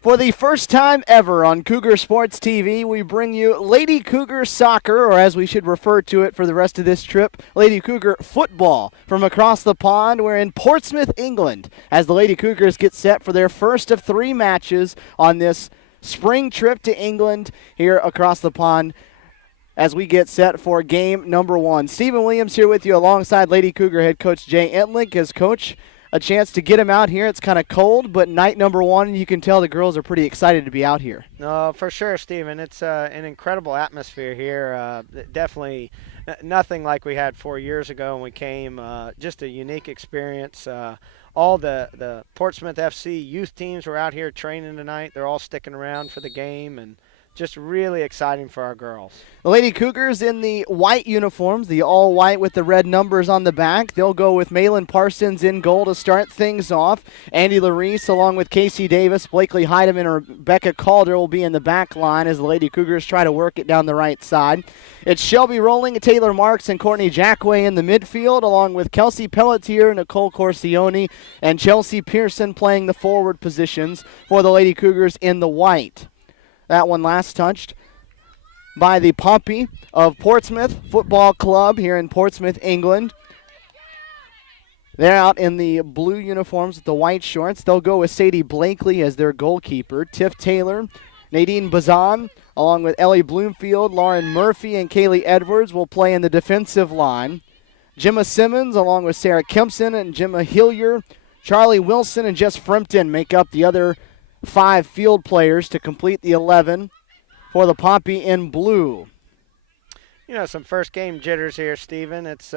For the first time ever on Cougar Sports TV, we bring you Lady Cougar Soccer, or as we should refer to it for the rest of this trip, Lady Cougar Football. From across the pond, we're in Portsmouth, England, as the Lady Cougars get set for their first of 3 matches on this spring trip to England here across the pond as we get set for game number 1. Stephen Williams here with you alongside Lady Cougar head coach Jay Entlich. As coach, a chance to get him out here. It's kind of cold, but night number 1, you can tell the girls are pretty excited to be out here. No, for sure, Stephen. It's an incredible atmosphere here. Definitely nothing like we had 4 years ago when we came. Just a unique experience. All the Portsmouth FC youth teams were out here training tonight. They're all sticking around for the game, and just really exciting for our girls. The Lady Cougars in the white uniforms, the all-white with the red numbers on the back. They'll go with Malin Parsons in goal to start things off. Andy Larice along with Casey Davis, Blakely Heidemann, and Rebecca Calder will be in the back line as the Lady Cougars try to work it down the right side. It's Shelby Rowling, Taylor Marks, and Courtney Jackway in the midfield, along with Kelsey Pelletier, Nicole Corsione, and Chelsea Pearson playing the forward positions for the Lady Cougars in the white. That one last touched by the Pompey of Portsmouth Football Club here in Portsmouth, England. They're out in the blue uniforms with the white shorts. They'll go with Sadie Blakely as their goalkeeper. Tiff Taylor, Nadine Bazan, along with Ellie Bloomfield, Lauren Murphy, and Kaylee Edwards will play in the defensive line. Gemma Simmons, along with Sarah Kempson and Gemma Hillier, Charlie Wilson, and Jess Frimpton make up the other 5 field players to complete the 11 for the Pompey in blue. You know, some first game jitters here, Stephen. It's,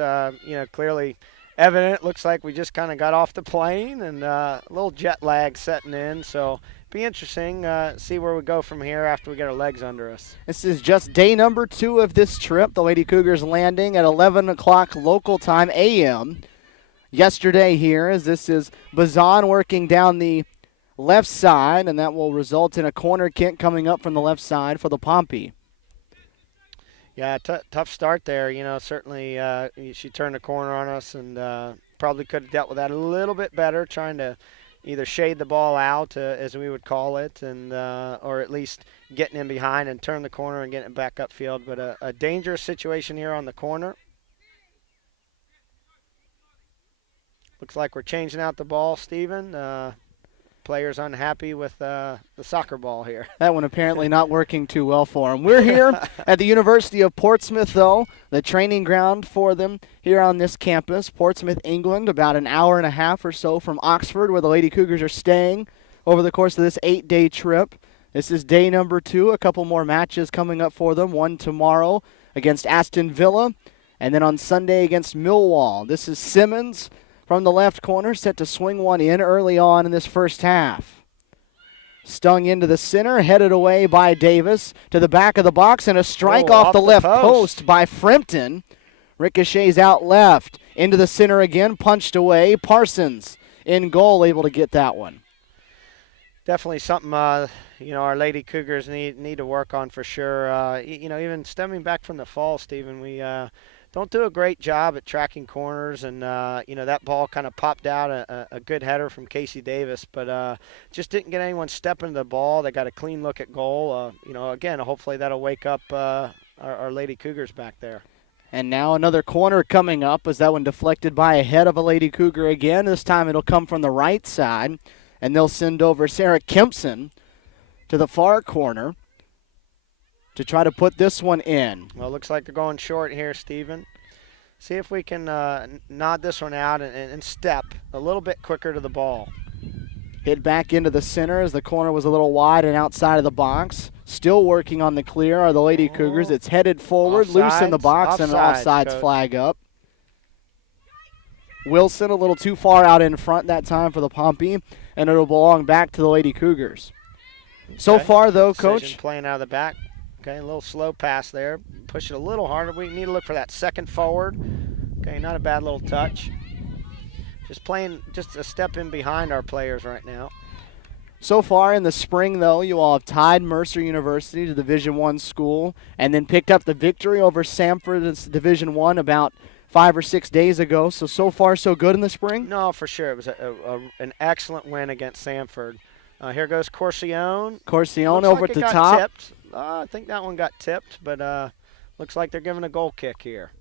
clearly evident. Looks like we just kind of got off the plane and a little jet lag setting in. So be interesting, see where we go from here after we get our legs under us. This is just day number 2 of this trip. The Lady Cougars landing at 11 o'clock local time a.m. yesterday here, as this is Bazan working down the left side, and that will result in a corner kick coming up from the left side for the Pompey. Yeah, tough start there. You know, certainly she turned the corner on us and probably could have dealt with that a little bit better, trying to either shade the ball out, as we would call it, and or at least getting in behind and turn the corner and getting it back upfield. But a dangerous situation here on the corner. Looks like we're changing out the ball, Stephen. Players unhappy with the soccer ball here. That one apparently not working too well for them. We're here at the University of Portsmouth, though, the training ground for them here on this campus, Portsmouth, England, about an hour and a half or so from Oxford, where the Lady Cougars are staying over the course of this 8-day trip. This is day number 2. A couple more matches coming up for them. One tomorrow against Aston Villa, and then on Sunday against Millwall. This is Simmons from the left corner, set to swing one in early on in this first half. Stung into the center, headed away by Davis to the back of the box, and a strike off the left post by Frimpton. Ricochets out left, into the center again, punched away. Parsons in goal, able to get that one. Definitely something, our Lady Cougars need to work on for sure. Even stemming back from the fall, Stephen, we don't do a great job at tracking corners, and that ball kind of popped out a good header from Casey Davis, but just didn't get anyone stepping the ball. They got a clean look at goal. Again, hopefully that'll wake up our Lady Cougars back there. And now another corner coming up, as that one deflected by a head of a Lady Cougar again. This time it'll come from the right side, and they'll send over Sarah Kempson to the far corner to try to put this one in. Well, it looks like they're going short here, Stephen. See if we can nod this one out and step a little bit quicker to the ball. Hit back into the center as the corner was a little wide and outside of the box. Still working on the clear are the Lady Cougars. It's headed forward, loose in the box, and an offsides flag up. Wilson a little too far out in front that time for the Pompey, and it'll belong back to the Lady Cougars. Okay. So far, though, Coach. Playing out of the back. Okay, a little slow pass there. Push it a little harder. We need to look for that second forward. Okay, not a bad little touch. Just playing just a step in behind our players right now. So far in the spring, though, you all have tied Mercer University to Division I school and then picked up the victory over Samford Division I about 5 or 6 days ago. So far, so good in the spring? No, for sure. It was an excellent win against Samford. Here goes Corcione. Corcione Looks over like at it the got top. tipped. I think that one got tipped, but looks like they're giving a goal kick here.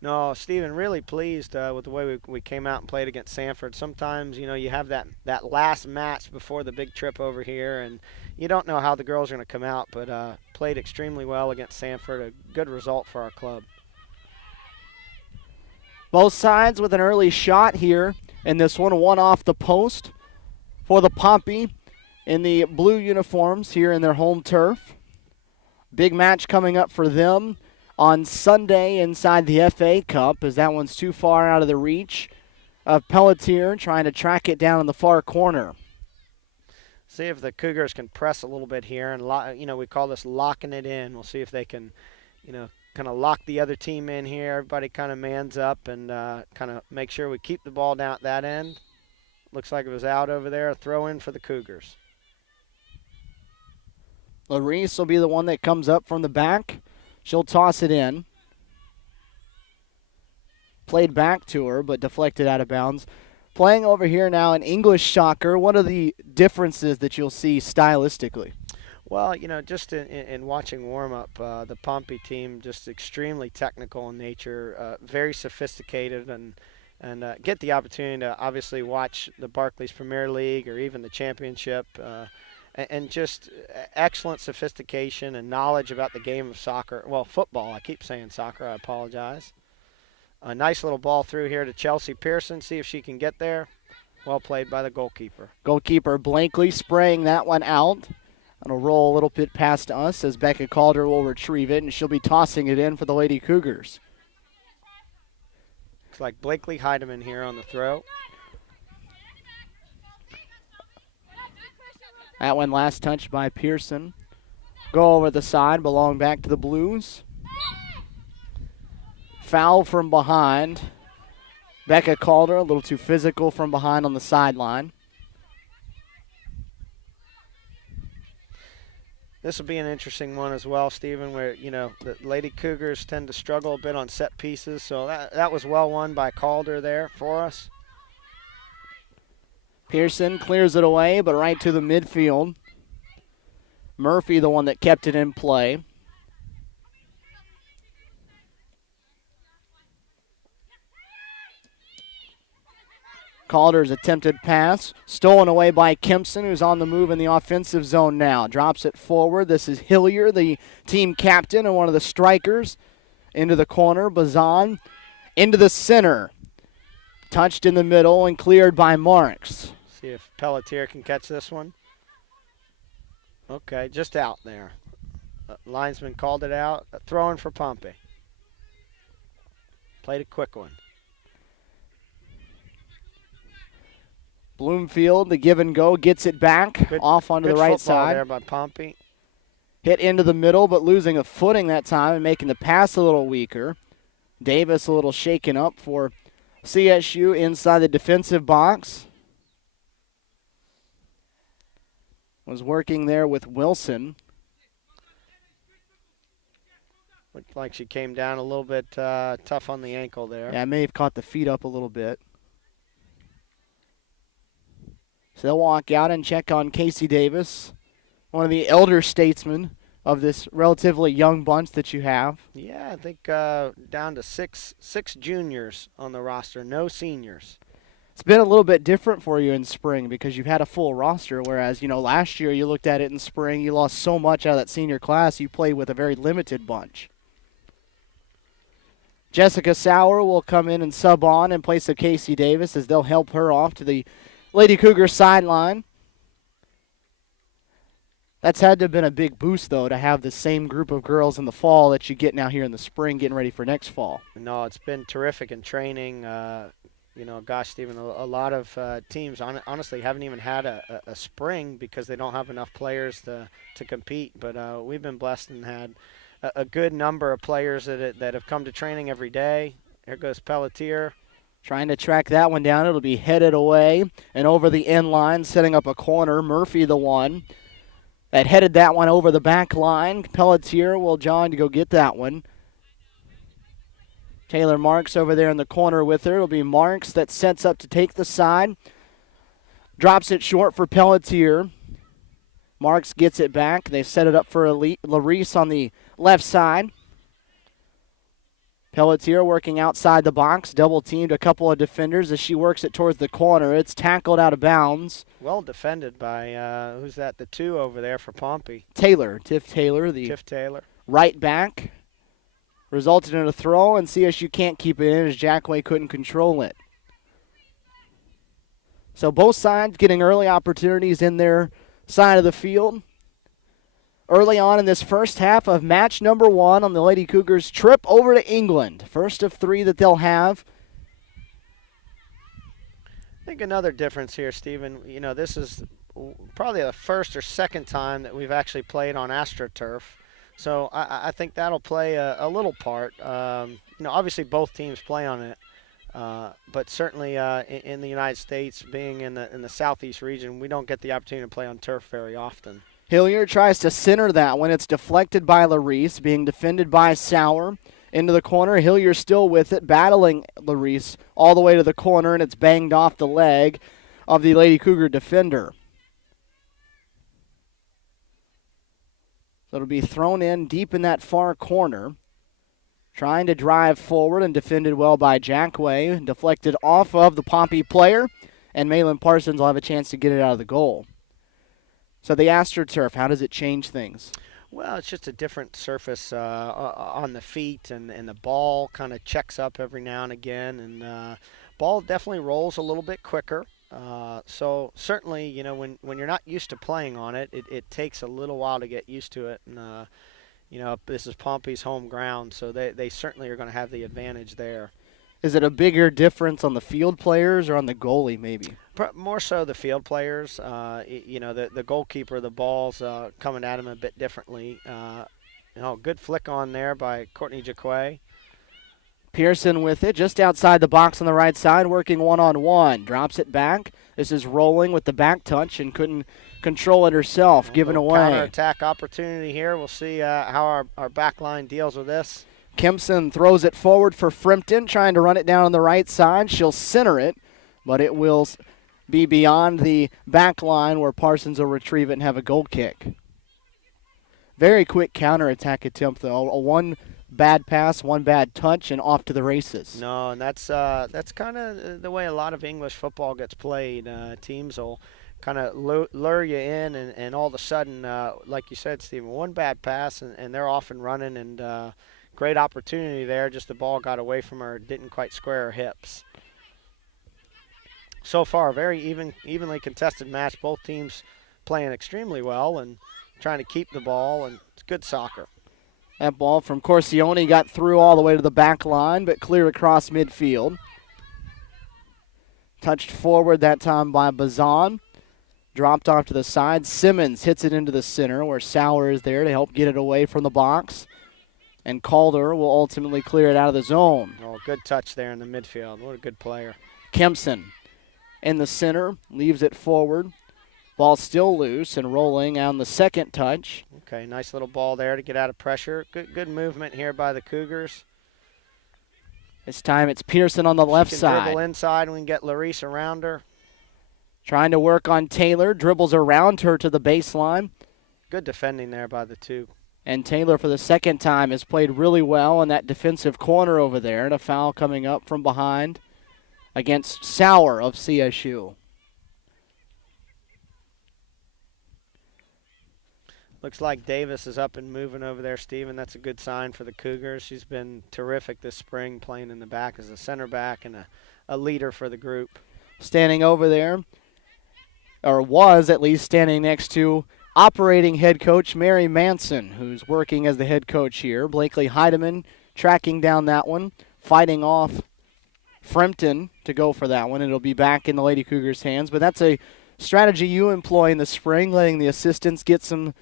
No, Stephen, really pleased with the way we came out and played against Sanford. Sometimes, you have that last match before the big trip over here, and you don't know how the girls are going to come out, but played extremely well against Sanford. A good result for our club. Both sides with an early shot here in this one off the post for the Pompey in the blue uniforms here in their home turf. Big match coming up for them on Sunday inside the FA Cup, as that one's too far out of the reach of Pelletier, trying to track it down in the far corner. See if the Cougars can press a little bit here, and we call this locking it in. We'll see if they can, kind of lock the other team in here. Everybody kind of mans up and kind of make sure we keep the ball down at that end. Looks like it was out over there. A throw in for the Cougars. Larice will be the one that comes up from the back. She'll toss it in. Played back to her, but deflected out of bounds. Playing over here now in English soccer, what are the differences that you'll see stylistically? Well, just in watching warm-up, the Pompey team just extremely technical in nature, very sophisticated, and get the opportunity to obviously watch the Barclays Premier League or even the Championship, and just excellent sophistication and knowledge about the game of soccer. Well, football. I keep saying soccer. I apologize. A nice little ball through here to Chelsea Pearson. See if she can get there. Well played by the goalkeeper. Goalkeeper Blankley spraying that one out. It'll roll a little bit past us as Becca Calder will retrieve it, and she'll be tossing it in for the Lady Cougars. Looks like Blakely Heidemann here on the throw. That one last touched by Pearson. Go over the side, belong back to the Blues. Foul from behind. Becca Calder, a little too physical from behind on the sideline. This will be an interesting one as well, Stephen, where, the Lady Cougars tend to struggle a bit on set pieces, so that was well won by Calder there for us. Pearson clears it away, but right to the midfield. Murphy, the one that kept it in play. Calder's attempted pass, stolen away by Kempson, who's on the move in the offensive zone now. Drops it forward. This is Hillier, the team captain and one of the strikers. Into the corner, Bazan. Into the center. Touched in the middle and cleared by Marks. See if Pelletier can catch this one. Okay, just out there. Linesman called it out. Throwing for Pompey. Played a quick one. Bloomfield, the give and go, gets it back off onto the right side. There by Pompey. Hit into the middle, but losing a footing that time and making the pass a little weaker. Davis a little shaken up for CSU inside the defensive box. Was working there with Wilson. Looked like she came down a little bit tough on the ankle there. Yeah, may have caught the feet up a little bit. So they'll walk out and check on Casey Davis, one of the elder statesmen of this relatively young bunch that you have. Yeah, I think down to six juniors on the roster, no seniors. It's been a little bit different for you in spring because you've had a full roster, whereas, last year you looked at it in spring, you lost so much out of that senior class, you played with a very limited bunch. Jessica Sauer will come in and sub on in place of Casey Davis as they'll help her off to the Lady Cougars sideline. That's had to have been a big boost, though, to have the same group of girls in the fall that you get now here in the spring getting ready for next fall. No, it's been terrific in training. Gosh, Stephen, a lot of teams honestly haven't even had a spring because they don't have enough players to compete. But we've been blessed and had a good number of players that have come to training every day. Here goes Pelletier. Trying to track that one down. It'll be headed away and over the end line, setting up a corner. Murphy, the one that headed that one over the back line. Pelletier will join to go get that one. Taylor Marks over there in the corner with her. It'll be Marks that sets up to take the side. Drops it short for Pelletier. Marks gets it back. They set it up for Larice on the left side. Pelletier working outside the box, double-teamed a couple of defenders as she works it towards the corner. It's tackled out of bounds. Well defended by, who's that, the 2 over there for Pompey? Tiff Taylor, the right back. Resulted in a throw, and CSU can't keep it in as Jackway couldn't control it. So both sides getting early opportunities in their side of the field. Early on in this first half of match number 1 on the Lady Cougars' trip over to England. First of 3 that they'll have. I think another difference here, Stephen, this is probably the first or second time that we've actually played on AstroTurf. So I think that'll play a little part. Obviously both teams play on it. But certainly in the United States, being in the southeast region, we don't get the opportunity to play on turf very often. Hilliard tries to center that when it's deflected by Larice, being defended by Sauer. Into the corner, Hilliard still with it, battling Larice all the way to the corner, and it's banged off the leg of the Lady Cougar defender. So it'll be thrown in deep in that far corner. Trying to drive forward and defended well by Jackway. Deflected off of the Pompey player, and Malin Parsons will have a chance to get it out of the goal. So the AstroTurf, how does it change things? Well, it's just a different surface on the feet, and the ball kind of checks up every now and again, and ball definitely rolls a little bit quicker. So certainly, when you're not used to playing on it, it takes a little while to get used to it. And this is Pompey's home ground, so they certainly are going to have the advantage there. Is it a bigger difference on the field players or on the goalie maybe? More so the field players. The goalkeeper, the ball's coming at him a bit differently. Good flick on there by Courtney Jacquet. Pearson with it, just outside the box on the right side, working one-on-one. Drops it back. This is rolling with the back touch and couldn't control it herself, given away. Counter-attack opportunity here. We'll see how our back line deals with this. Kempson throws it forward for Frimpton, trying to run it down on the right side. She'll center it, but it will be beyond the back line where Parsons will retrieve it and have a goal kick. Very quick counterattack attempt, though. A one bad pass, one bad touch, and off to the races. No, and that's kind of the way a lot of English football gets played. Teams will kind of lure you in, and all of a sudden, like you said, Stephen, one bad pass, and they're off and running, and great opportunity there. Just the ball got away from her, didn't quite square her hips. So far, very evenly contested match. Both teams playing extremely well and trying to keep the ball, and it's good soccer. That ball from Corsione got through all the way to the back line, but clear across midfield. Touched forward that time by Bazan. Dropped off to the side. Simmons hits it into the center where Sauer is there to help get it away from the box. And Calder will ultimately clear it out of the zone. Oh, good touch there in the midfield. What a good player. Kempson in the center, leaves it forward. Ball still loose and rolling on the second touch. Okay, nice little ball there to get out of pressure. Good movement here by the Cougars. This time it's Pearson on the left side. Dribble inside and we can get Larice around her. Trying to work on Taylor, dribbles around her to the baseline. Good defending there by the two. And Taylor for the second time has played really well in that defensive corner over there. And a foul coming up from behind against Sauer of CSU. Looks like Davis is up and moving over there, Steven. That's a good sign for the Cougars. She's been terrific this spring, playing in the back as a center back and a leader for the group. Standing over there, or was at least standing next to operating head coach Mary Manson, who's working as the head coach here. Blakely Heidemann tracking down that one, fighting off Frimpton to go for that one. It'll be back in the Lady Cougars' hands. But that's a strategy you employ in the spring, letting the assistants get some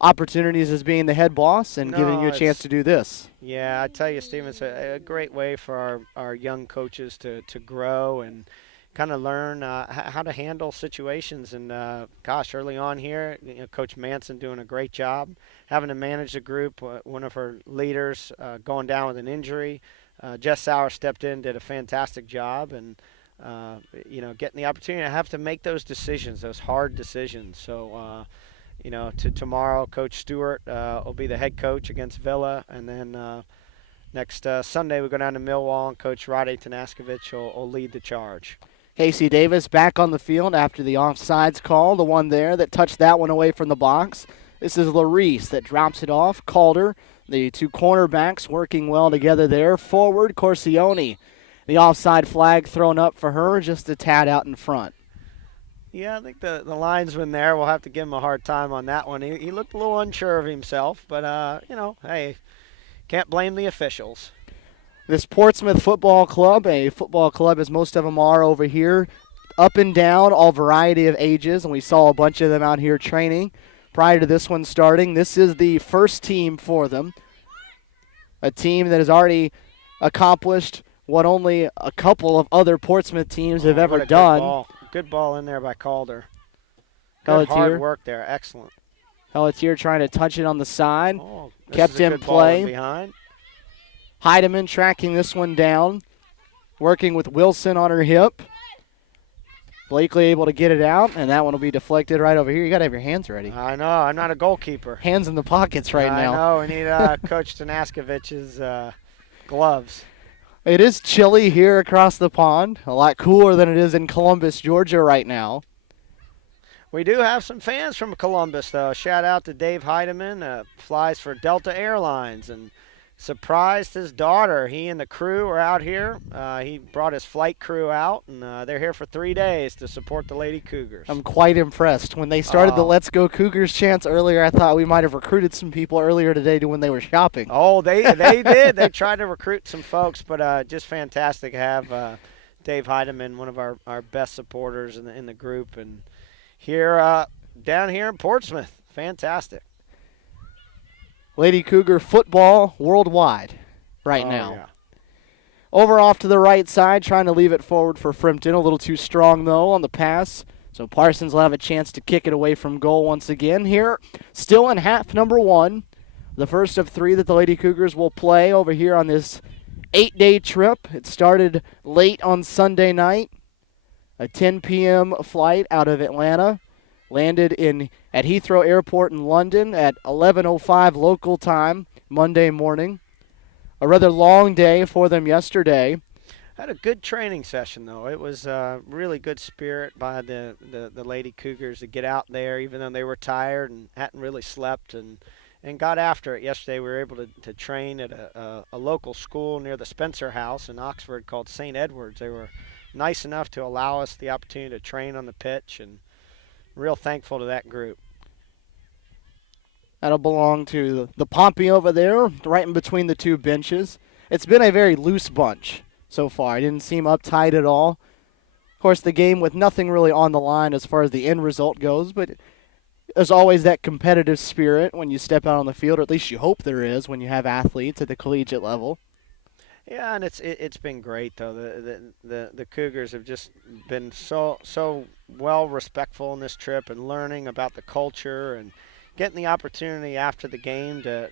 opportunities as being the head boss and giving you a chance to do this. Yeah, I tell you, Stephen, it's a great way for our young coaches to grow and kind of learn how to handle situations. And, early on here, Coach Manson doing a great job having to manage the group. One of her leaders going down with an injury. Jess Sauer stepped in, did a fantastic job, and getting the opportunity to have to make those decisions, those hard decisions. So, to tomorrow, Coach Stewart will be the head coach against Villa, and then next Sunday we go down to Millwall, and Coach Rade Tanaskovich will lead the charge. Casey Davis back on the field after the offsides call, the one there that touched that one away from the box. This is Larice that drops it off. Calder, the two cornerbacks working well together there. Forward, Corsione. The offside flag thrown up for her, just a tad out in front. Yeah, I think the linesman there will have to give him a hard time on that one. He looked a little unsure of himself, but, hey, can't blame the officials. This Portsmouth Football Club, a football club as most of them are over here, up and down, all variety of ages, and we saw a bunch of them out here training prior to this one starting. This is the first team for them, a team that has already accomplished what only a couple of other Portsmouth teams have ever done. Good ball in there by Calder. Good hard work there. Excellent. Pelletier trying to touch it on the side. Kept in play. Behind. Heidemann tracking this one down, working with Wilson on her hip. Blakely able to get it out, and that one will be deflected right over here. You got to have your hands ready. I know. I'm not a goalkeeper. Hands in the pockets now. I know. We need Coach Tanaskovich's gloves. It is chilly here across the pond. A lot cooler than it is in Columbus, Georgia right now. We do have some fans from Columbus, though. Shout out to Dave Heidemann, flies for Delta Airlines, and surprised his daughter. He and the crew are out here. He brought his flight crew out, and they're here for 3 days to support the Lady Cougars. I'm quite impressed. When they started the Let's Go Cougars chants earlier, I thought we might have recruited some people earlier today to when they were shopping. Oh, they did. They tried to recruit some folks, but just fantastic to have Dave Heidemann, one of our best supporters in the group, and here down here in Portsmouth. Fantastic. Lady Cougar football worldwide right now. Yeah. Over off to the right side, trying to leave it forward for Frimpton. A little too strong, though, on the pass. So Parsons will have a chance to kick it away from goal once again. Here, still in half number one. The first of three that the Lady Cougars will play over here on this 8-day trip. It started late on Sunday night. A 10 p.m. flight out of Atlanta. Landed at Heathrow Airport in London at 11:05 local time Monday morning. A rather long day for them yesterday. Had a good training session, though. It was really good spirit by the Lady Cougars to get out there, even though they were tired and hadn't really slept, and got after it yesterday. We were able to train at a local school near the Spencer House in Oxford called St. Edward's. They were nice enough to allow us the opportunity to train on the pitch, and real thankful to that group. That'll belong to the Pompey over there, right in between the two benches. It's been a very loose bunch so far. It didn't seem uptight at all. Of course, the game with nothing really on the line as far as the end result goes, but there's always that competitive spirit when you step out on the field, or at least you hope there is when you have athletes at the collegiate level. Yeah, and it's been great, though. The Cougars have just been so well respectful in this trip, and learning about the culture and getting the opportunity after the game to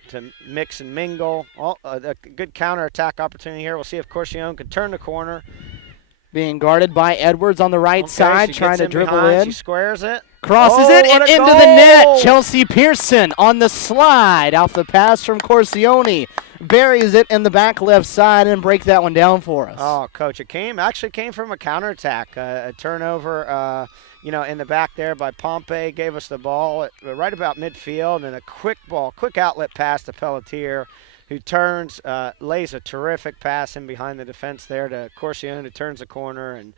mix and mingle. A good counterattack opportunity here. We'll see if Corsione can turn the corner. Being guarded by Edwards on the right side, trying to dribble in. She squares it. Crosses it and into the net. Chelsea Pearson on the slide off the pass from Corsione. Buries it in the back left side and break that one down for us. Oh, Coach, it actually came from a counterattack. A turnover, in the back there by Pompey, gave us the ball right about midfield, and a quick outlet pass to Pelletier, who turns, lays a terrific pass in behind the defense there to Corsione, who turns the corner. And,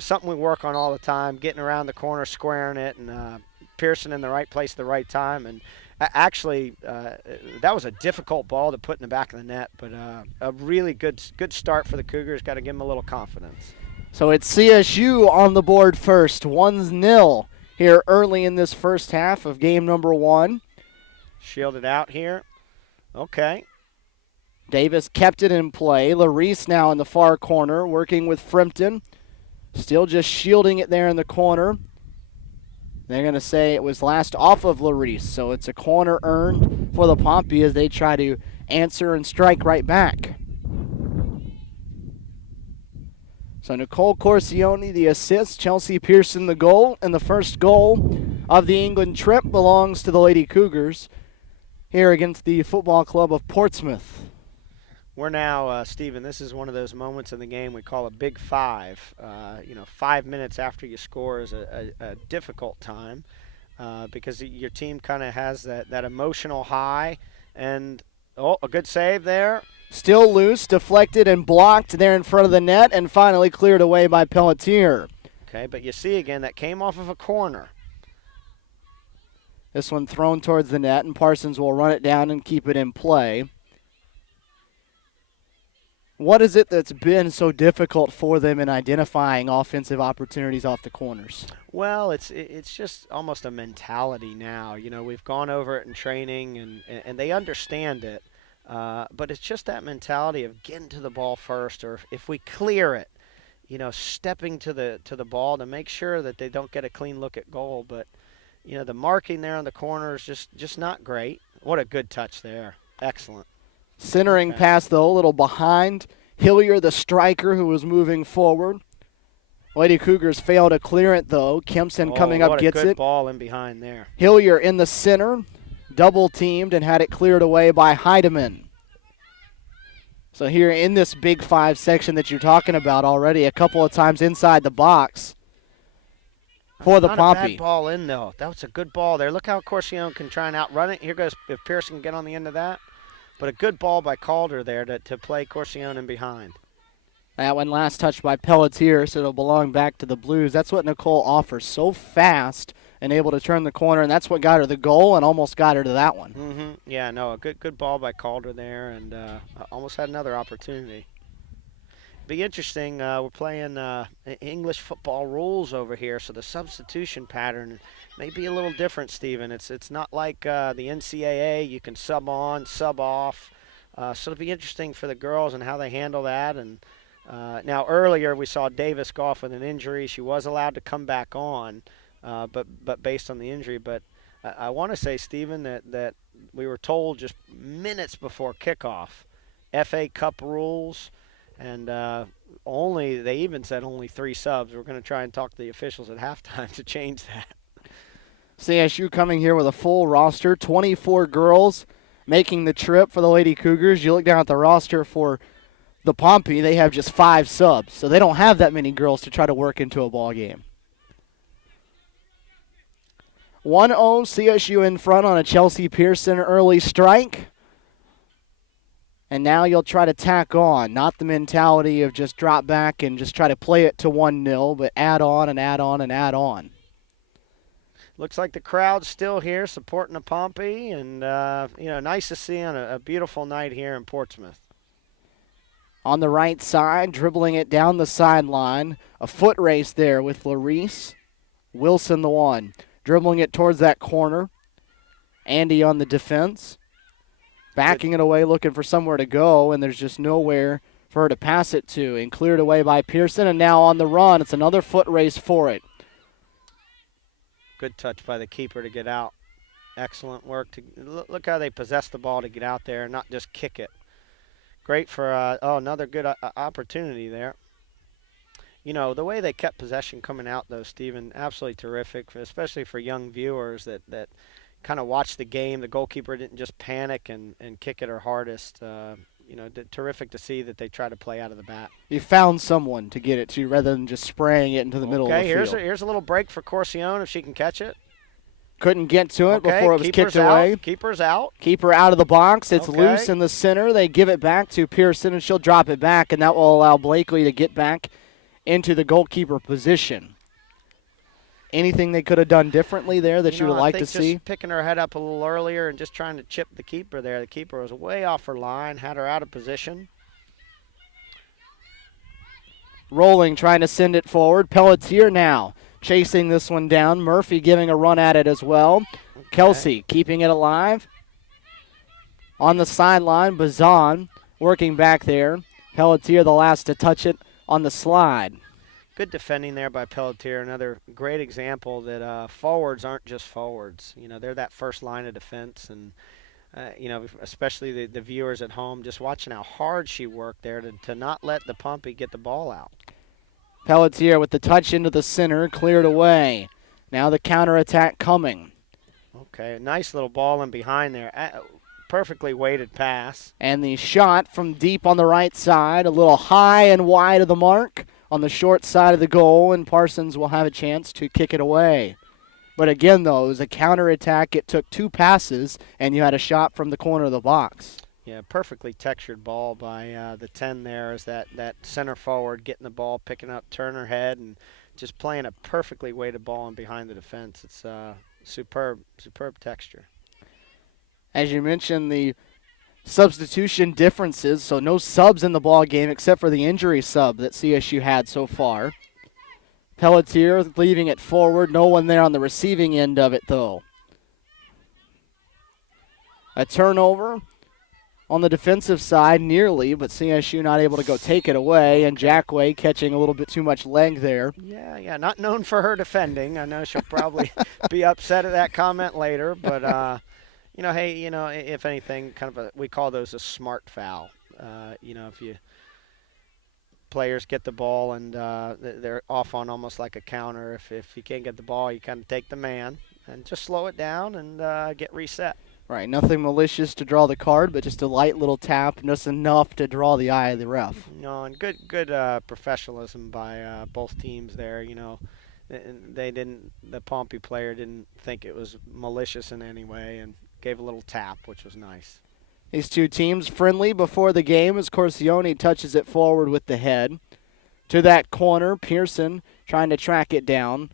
something we work on all the time, getting around the corner, squaring it, and Pearson in the right place at the right time. And actually, that was a difficult ball to put in the back of the net, but a really good start for the Cougars. Got to give them a little confidence. So it's CSU on the board first, 1-0 here early in this first half of game number one. Shielded out here. Okay. Davis kept it in play. Larice now in the far corner, working with Frimpton. Still just shielding it there in the corner. They're going to say it was last off of Larice, so it's a corner earned for the Pompey as they try to answer and strike right back. So Nicole Corsione, the assist, Chelsea Pearson, the goal, and the first goal of the England trip belongs to the Lady Cougars here against the Football Club of Portsmouth. We're now, Stephen, this is one of those moments in the game we call a big five. 5 minutes after you score is a difficult time because your team kind of has that emotional high. And, a good save there. Still loose, deflected and blocked there in front of the net, and finally cleared away by Pelletier. Okay, but you see again, that came off of a corner. This one thrown towards the net, and Parsons will run it down and keep it in play. What is it that's been so difficult for them in identifying offensive opportunities off the corners? Well, it's just almost a mentality now. We've gone over it in training, and they understand it. But it's just that mentality of getting to the ball first, or if we clear it, stepping to the ball to make sure that they don't get a clean look at goal. But the marking there on the corner is just not great. What a good touch there. Excellent. Centering pass, though, a little behind. Hillier, the striker, who was moving forward. Lady Cougars fail to clear it, though. Kempson coming up gets it. What a good ball in behind there. Hillier in the center, double-teamed, and had it cleared away by Heidemann. So here in this big five section that you're talking about already, a couple of times inside the box for the Pompey. Not a bad ball in, though. That was a good ball there. Look how Corsione can try and outrun it. Here goes if Pearson can get on the end of that. But a good ball by Calder there to play Corsione in behind. That one last touched by Pelletier, so it'll belong back to the Blues. That's what Nicole offers, so fast and able to turn the corner, and that's what got her the goal and almost got her to that one. Mm-hmm. Yeah, no, a good ball by Calder there, and almost had another opportunity. Be interesting. We're playing English football rules over here, so the substitution pattern may be a little different, Stephen. It's not like the NCAA. You can sub on, sub off. So it'll be interesting for the girls and how they handle that. And now earlier we saw Davis go off with an injury. She was allowed to come back on, but based on the injury. But I want to say, Stephen, that we were told just minutes before kickoff, FA Cup rules. And they even said only 3 subs. We're going to try and talk to the officials at halftime to change that. CSU coming here with a full roster, 24 girls making the trip for the Lady Cougars. You look down at the roster for the Pompey, they have just 5 subs. So they don't have that many girls to try to work into a ball game. 1-0 CSU in front on a Chelsea Pearson early strike. And now you'll try to tack on, not the mentality of just drop back and just try to play it to 1-0, but add on and add on and add on. Looks like the crowd's still here supporting the Pompey, and nice to see on a beautiful night here in Portsmouth. On the right side, dribbling it down the sideline, a foot race there with Larice. Wilson the one, dribbling it towards that corner. Andy on the defense. Backing it away, looking for somewhere to go, and there's just nowhere for her to pass it to. And cleared away by Pearson, and now on the run. It's another foot race for it. Good touch by the keeper to get out. Excellent work. Look how they possess the ball to get out there and not just kick it. Great for, another good opportunity there. The way they kept possession coming out, though, Stephen, absolutely terrific, especially for young viewers that kind of watch the game. The goalkeeper didn't just panic and kick it her hardest. Terrific to see that they try to play out of the bat. You found someone to get it to rather than just spraying it into the middle of the field. Okay, here's a little break for Corsione if she can catch it. Couldn't get to it before it was kicked away. Keeper's out. Keeper out of the box. It's loose in the center. They give it back to Pearson, and she'll drop it back, and that will allow Blakely to get back into the goalkeeper position. Anything they could have done differently there that you would like to see? Just picking her head up a little earlier and just trying to chip the keeper there. The keeper was way off her line, had her out of position. Rolling, trying to send it forward. Pelletier now chasing this one down. Murphy giving a run at it as well. Okay. Kelsey keeping it alive. On the sideline, Bazan working back there. Pelletier the last to touch it on the slide. Good defending there by Pelletier. Another great example that forwards aren't just forwards. They're that first line of defense. And, especially the viewers at home, just watching how hard she worked there to not let the Pompey get the ball out. Pelletier with the touch into the center, cleared away. Now the counterattack coming. Okay, nice little ball in behind there. Perfectly weighted pass. And the shot from deep on the right side, a little high and wide of the mark on the short side of the goal, and Parsons will have a chance to kick it away. But again, though, it was a counterattack. It took 2 passes, and you had a shot from the corner of the box. Yeah, perfectly textured ball by the 10 there as that center forward getting the ball, picking up, turn her head, and just playing a perfectly weighted ball in behind the defense. It's superb texture. As you mentioned, the substitution differences, so no subs in the ball game except for the injury sub that CSU had so far. Pelletier leaving it forward. No one there on the receiving end of it, though. A turnover on the defensive side, nearly, but CSU not able to go take it away, and Jackway catching a little bit too much leg there. Yeah, not known for her defending. I know she'll probably be upset at that comment later, but, if anything, we call those a smart foul. If you players get the ball and they're off on almost like a counter. If you can't get the ball, you kind of take the man and just slow it down and get reset. Right, nothing malicious to draw the card, but just a light little tap, just enough to draw the eye of the ref. No, and good professionalism by both teams there. The Pompey player didn't think it was malicious in any way and gave a little tap, which was nice. These two teams friendly before the game as Corsione touches it forward with the head. To that corner, Pearson trying to track it down.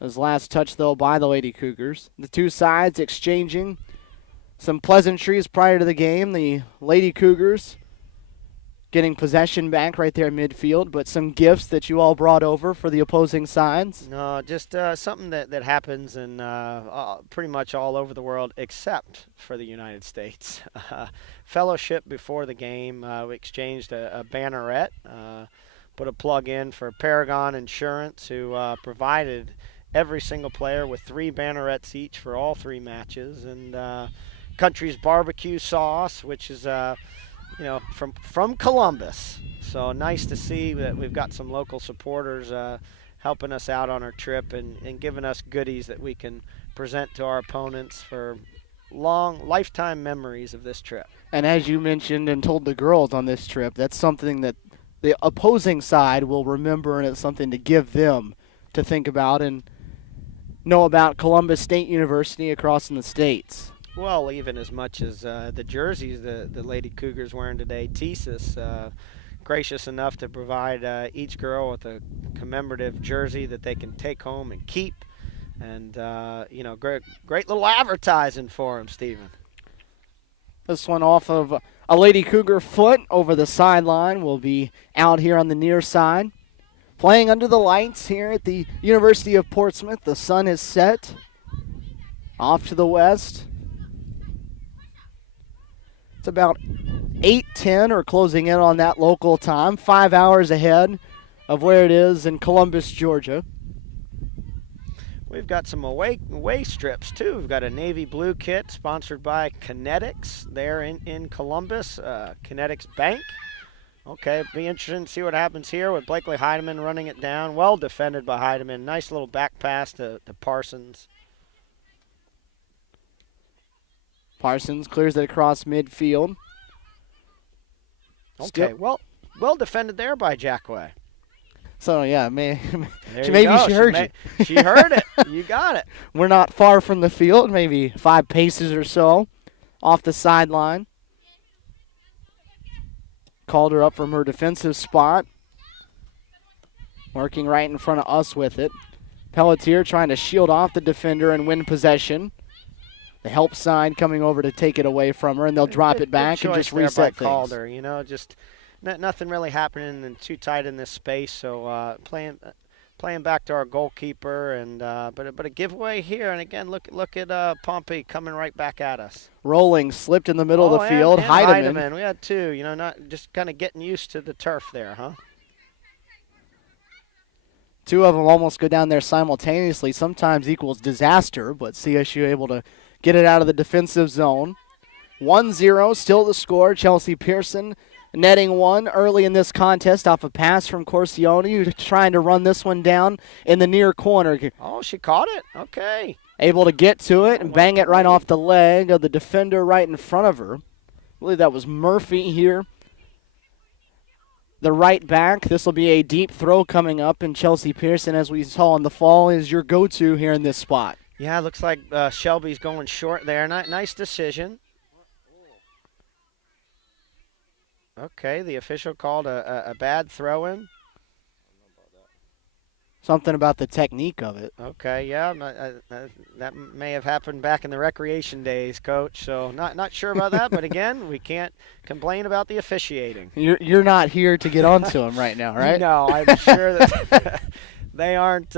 His last touch, though, by the Lady Cougars. The two sides exchanging some pleasantries prior to the game. The Lady Cougars getting possession back right there in midfield, but some gifts that you all brought over for the opposing sides. No, just something that happens in pretty much all over the world except for the United States. Fellowship before the game, we exchanged a banneret, put a plug in for Paragon Insurance, who provided every single player with 3 bannerets each for all 3 matches, and Country's barbecue sauce, which is from Columbus. So nice to see that we've got some local supporters helping us out on our trip and giving us goodies that we can present to our opponents for long lifetime memories of this trip. And as you mentioned and told the girls on this trip, that's something that the opposing side will remember, and it's something to give them to think about and know about Columbus State University across in the States. Well, even as much as the jerseys the Lady Cougars wearing today, TSIS, gracious enough to provide each girl with a commemorative jersey that they can take home and keep. And, great little advertising for them, Stephen. This one off of a Lady Cougar foot over the sideline will be out here on the near side. Playing under the lights here at the University of Portsmouth. The sun is set off to the west. It's about 8:10 or closing in on that local time, 5 hours ahead of where it is in Columbus, Georgia. We've got some away strips, too. We've got a navy blue kit sponsored by Kinetics there in Columbus, Kinetics Bank. Okay, be interesting to see what happens here with Blakely Heidemann running it down. Well defended by Heidemann. Nice little back pass to Parsons. Parsons clears it across midfield. Okay, well defended there by Jackway. So, yeah, maybe she heard you. She heard it. You got it. We're not far from the field, maybe 5 paces or so off the sideline. Called her up from her defensive spot. Working right in front of us with it. Pelletier trying to shield off the defender and win possession. The help side coming over to take it away from her, and they'll drop it back and just reset things. Calder, just nothing really happening and too tight in this space. So playing back to our goalkeeper, and but a giveaway here. And again, look at Pompey coming right back at us. Rolling, slipped in the middle of the field. And Heidemann. We had 2. Not just kind of getting used to the turf there, huh? 2 of them almost go down there simultaneously. Sometimes equals disaster, but CSU able to get it out of the defensive zone. 1-0, still the score. Chelsea Pearson netting one early in this contest off a pass from Corsione, trying to run this one down in the near corner. Oh, she caught it. Okay. Able to get to it and bang it right off the leg of the defender right in front of her. I believe that was Murphy here. The right back. This will be a deep throw coming up, and Chelsea Pearson, as we saw in the fall, is your go-to here in this spot. Yeah, looks like Shelby's going short there. Nice decision. Okay, the official called a bad throw-in. Something about the technique of it. Okay, yeah, that may have happened back in the recreation days, Coach. So not sure about that, but again, we can't complain about the officiating. You're not here to get onto them right now, right? No, I'm sure that they aren't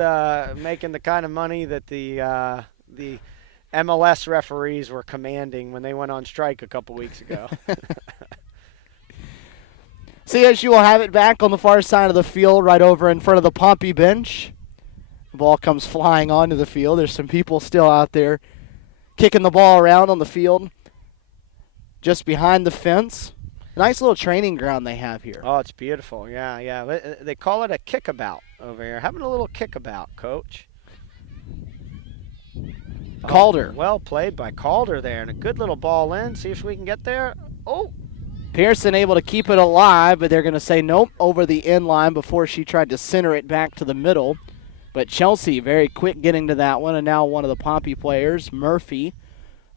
making the kind of money that the MLS referees were commanding when they went on strike a couple weeks ago. CSU will have it back on the far side of the field, right over in front of the Pompey bench. The ball comes flying onto the field. There's some people still out there kicking the ball around on the field just behind the fence. Nice little training ground they have here. Oh, it's beautiful. Yeah. They call it a kickabout over here. Having a little kickabout, Coach. Calder. Well played by Calder there, and a good little ball in. See if we can get there. Oh. Pearson able to keep it alive, but they're going to say nope over the end line before she tried to center it back to the middle. But Chelsea very quick getting to that one, and now one of the Pompey players, Murphy,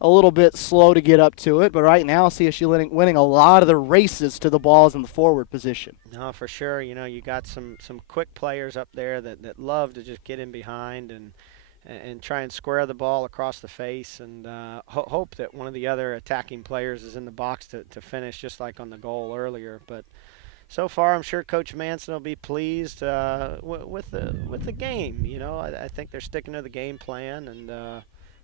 a little bit slow to get up to it. But right now, CSU winning a lot of the races to the balls in the forward position. No, for sure. You got some quick players up there that love to just get in behind and try and square the ball across the face and hope that one of the other attacking players is in the box to finish, just like on the goal earlier. But so far, I'm sure Coach Manson will be pleased with the game. I think they're sticking to the game plan, and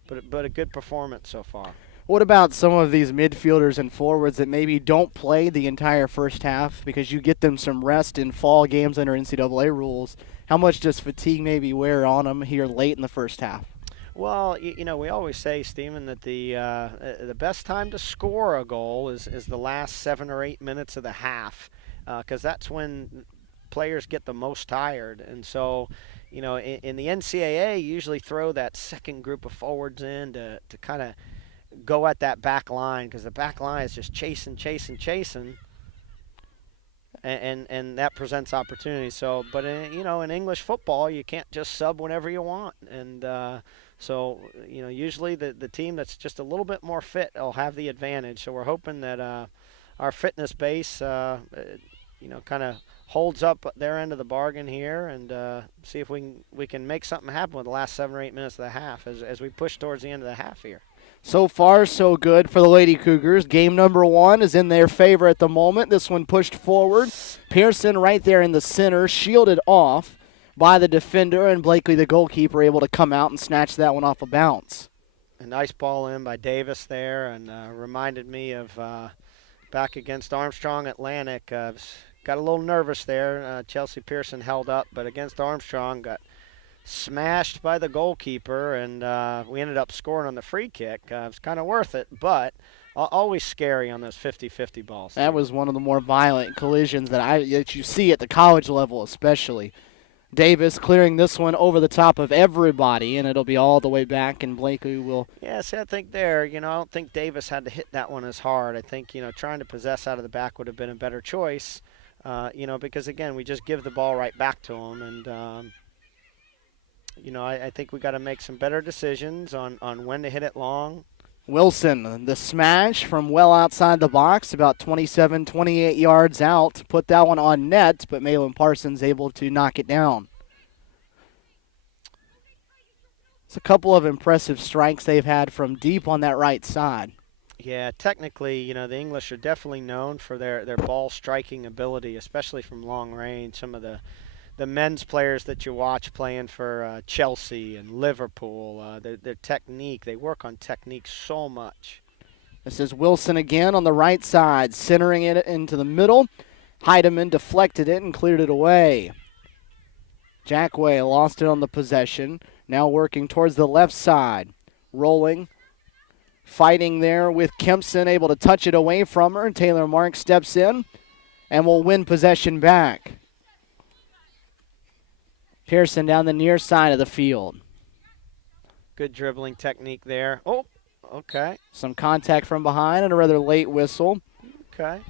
but a good performance so far. What about some of these midfielders and forwards that maybe don't play the entire first half because you get them some rest in fall games under NCAA rules? How much does fatigue maybe wear on them here late in the first half? Well, we always say, Stephen, that the best time to score a goal is the last 7 or 8 minutes of the half, because that's when players get the most tired. And so, in the NCAA, you usually throw that second group of forwards in to kind of go at that back line, because the back line is just chasing. And that presents opportunity. So, but in English football, you can't just sub whenever you want. And so, usually the team that's just a little bit more fit will have the advantage. So we're hoping that our fitness base, kind of holds up their end of the bargain here, and see if we can make something happen with the last 7 or 8 minutes of the half as we push towards the end of the half here. So far, so good for the Lady Cougars. Game number 1 is in their favor at the moment. This one pushed forward. Pearson right there in the center, shielded off by the defender, and Blakely, the goalkeeper, able to come out and snatch that one off a bounce. A nice ball in by Davis there, and reminded me of back against Armstrong Atlantic. Got a little nervous there. Chelsea Pearson held up, but against Armstrong got smashed by the goalkeeper, and we ended up scoring on the free kick. It was kind of worth it, but always scary on those 50-50 balls. That was one of the more violent collisions that you see at the college level especially. Davis clearing this one over the top of everybody, and it'll be all the way back, and Blakely will... Yeah, see, I think there, I don't think Davis had to hit that one as hard. I think, trying to possess out of the back would have been a better choice, because, again, we just give the ball right back to him, and... I think we got to make some better decisions on when to hit it long. Wilson, the smash from well outside the box, about 27, 28 yards out to put that one on net, but Malin Parsons able to knock it down. It's a couple of impressive strikes they've had from deep on that right side. Yeah, technically, the English are definitely known for their ball striking ability, especially from long range. Some of the men's players that you watch playing for Chelsea and Liverpool, their technique, they work on technique so much. This is Wilson again on the right side, centering it into the middle. Heidemann deflected it and cleared it away. Jackway lost it on the possession, now working towards the left side. Rolling, fighting there with Kempson, able to touch it away from her. Taylor Marks steps in. and will win possession back. Pearson down the near side of the field. Good dribbling technique there. Oh, okay. Some contact from behind and a rather late whistle. Okay.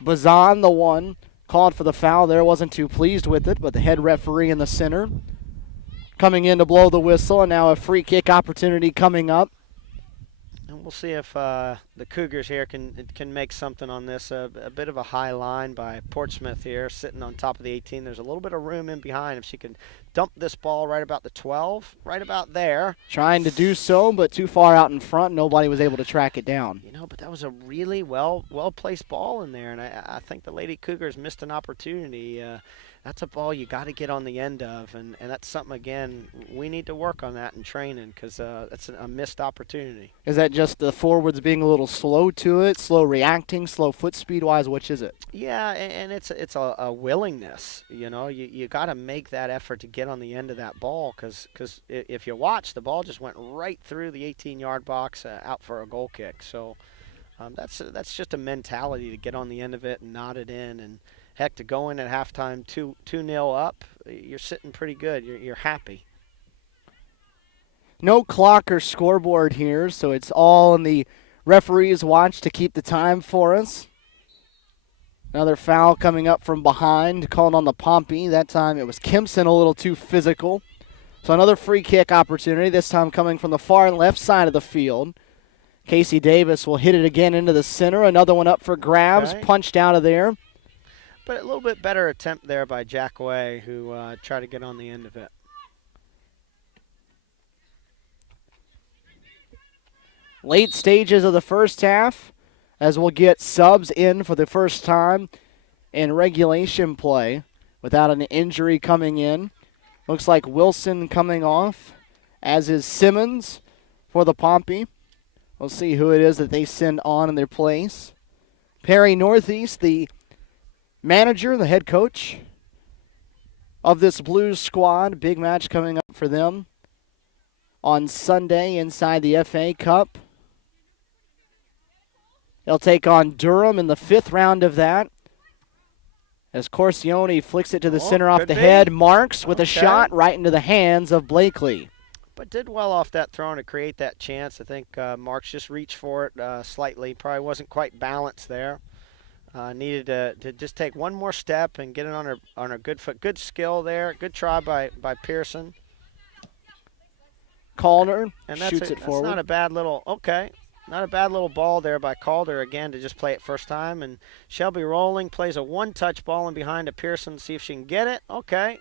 Bazan, the one, called for the foul there. Wasn't too pleased with it, but the head referee in the center coming in to blow the whistle, and now a free kick opportunity coming up. And we'll see if the Cougars here can make something on this. A bit of a high line by Portsmouth here, sitting on top of the 18. There's a little bit of room in behind. If she can dump this ball right about the 12, right about there. Trying to do so, but too far out in front. Nobody was able to track it down. You know, but that was a really well-placed ball in there, and I think the Lady Cougars missed an opportunity. That's a ball you got to get on the end of, and that's something, again, we need to work on that in training because that's a missed opportunity. Is that just the forwards being a little slow to it, slow reacting, slow foot speed-wise? Which is it? Yeah, and it's a willingness. You know, you got to make that effort to get on the end of that ball because if you watch, the ball just went right through the 18-yard box out for a goal kick. So that's just a mentality to get on the end of it and knot it in. And heck, to go in at halftime 2-0 up, you're sitting pretty good. You're happy. No clock or scoreboard here, so it's all in the referee's watch to keep the time for us. Another foul coming up from behind, called on the Pompey. That time it was Kimpson, a little too physical. So another free kick opportunity, this time coming from the far left side of the field. Casey Davis will hit it again into the center. Another one up for grabs, Okay. punched out of there. But a little bit better attempt there by Jack Way, who tried to get on the end of it. Late stages of the first half, as we'll get subs in for the first time in regulation play without an injury coming in. Looks like Wilson coming off, as is Simmons for the Pompey. We'll see who it is that they send on in their place. Perry Northeast, the manager, the head coach of this Blues squad. Big match coming up for them on Sunday inside the FA Cup. They'll take on Durham in the 5th round of that. As Corsione flicks it to the center off the head. Marks with a shot right into the hands of Blakely. But did well off that throw to create that chance. I think Marks just reached for it slightly. Probably wasn't quite balanced there. Needed to just take one more step and get it on her good foot. Good skill there. Good try by Pearson. Calder and shoots it forward. That's not a bad little, not a bad little ball there by Calder again to just play it first time. And Shelby rolling, plays a one-touch ball in behind to Pearson, see if she can get it. Okay.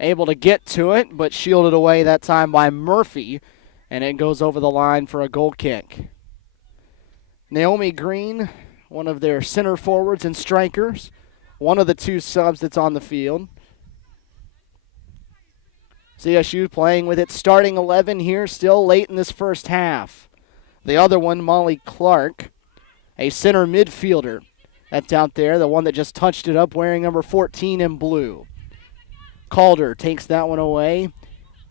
Able to get to it, but shielded away that time by Murphy. And it goes over the line for a goal kick. Naomi Green, one of their center forwards and strikers. One of the 2 subs that's on the field. CSU playing with its starting 11 here still late in this first half. The other one, Molly Clark, a center midfielder that's out there, the one that just touched it up wearing number 14 in blue. Calder takes that one away.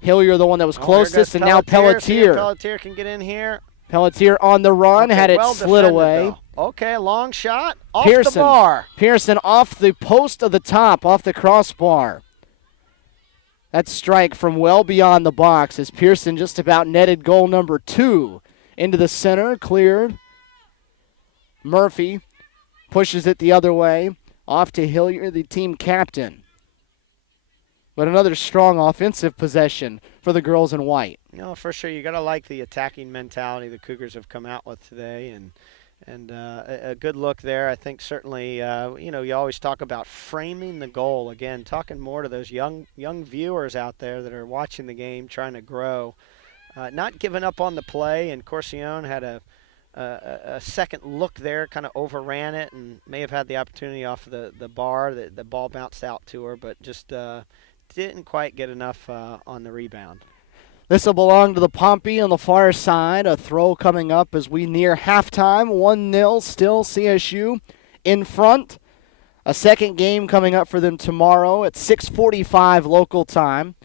Hillier, the one that was closest, and now Pelletier. Pelletier can get in here. Pelletier on the run, had it slid away. Okay, a long shot off Pearson, the bar. Pearson off the post of the top, off the crossbar. That strike from well beyond the box as Pearson just about netted goal number 2 into the center, cleared. Murphy pushes it the other way, off to Hillier, the team captain. But another strong offensive possession for the girls in white. No, for sure. You got to like the attacking mentality the Cougars have come out with today, and a good look there. I think certainly, you always talk about framing the goal. Again, talking more to those young viewers out there that are watching the game, trying to grow. Not giving up on the play, and Corsione had a second look there, kind of overran it, and may have had the opportunity off of the bar. The ball bounced out to her, but just didn't quite get enough on the rebound. This will belong to the Pompey on the far side. A throw coming up as we near halftime. 1-0 still CSU in front. A second game coming up for them tomorrow at 6:45 local time.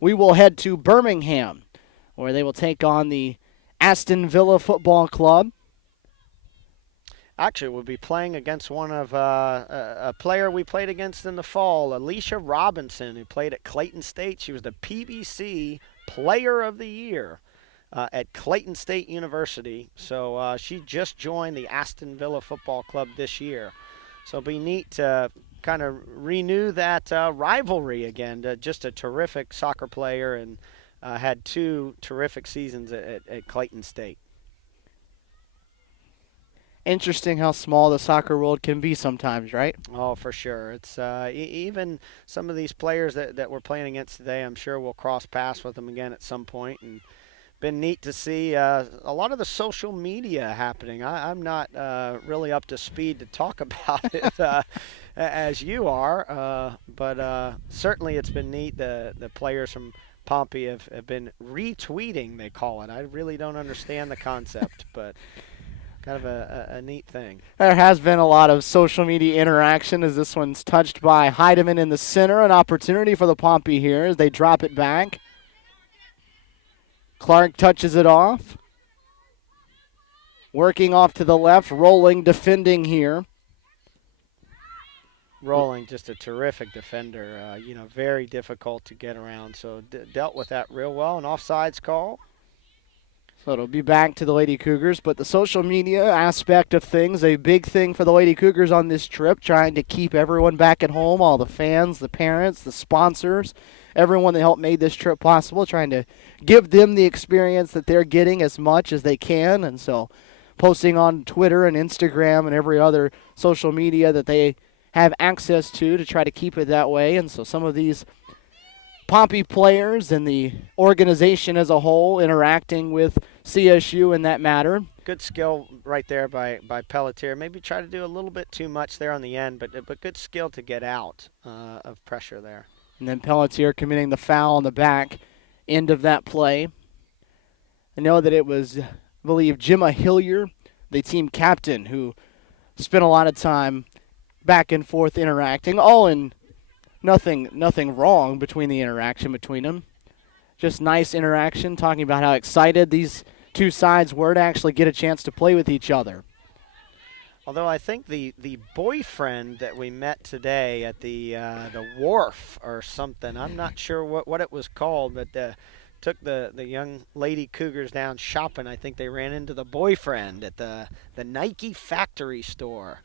We will head to Birmingham, where they will take on the Aston Villa Football Club. Actually, we'll be playing against one of a player we played against in the fall, Alicia Robinson, who played at Clayton State. She was the PBC Player of the Year at Clayton State University. So she just joined the Aston Villa Football Club this year. So it'll be neat to kind of renew that rivalry again. Just a terrific soccer player, and had 2 terrific seasons at Clayton State. Interesting how small the soccer world can be sometimes, right? Oh, for sure. It's even some of these players that we're playing against today, I'm sure we'll cross paths with them again at some point. And been neat to see a lot of the social media happening. I'm not really up to speed to talk about it as you are, but certainly it's been neat. The players from Pompey have been retweeting, they call it. I really don't understand the concept, but kind of a neat thing. There has been a lot of social media interaction as this one's touched by Heidemann in the center. An opportunity for the Pompey here as they drop it back. Clark touches it off. Working off to the left, rolling, defending here. Rolling, just a terrific defender. Very difficult to get around. So dealt with that real well. An offsides call. So it'll be back to the Lady Cougars, but the social media aspect of things, a big thing for the Lady Cougars on this trip, trying to keep everyone back at home, all the fans, the parents, the sponsors, everyone that helped made this trip possible, trying to give them the experience that they're getting as much as they can. And so posting on Twitter and Instagram and every other social media that they have access to try to keep it that way. And so some of these Pompey players and the organization as a whole interacting with CSU in that matter. Good skill right there by Pelletier. Maybe try to do a little bit too much there on the end, but good skill to get out of pressure there. And then Pelletier committing the foul on the back end of that play. I know that it was, I believe, Gemma Hillier, the team captain, who spent a lot of time back and forth interacting, all in nothing wrong between the interaction between them. Just nice interaction, talking about how excited these two sides were to actually get a chance to play with each other. Although I think the boyfriend that we met today at the wharf or something, I'm not sure what it was called, but took the young Lady Cougars down shopping. I think they ran into the boyfriend at the Nike factory store.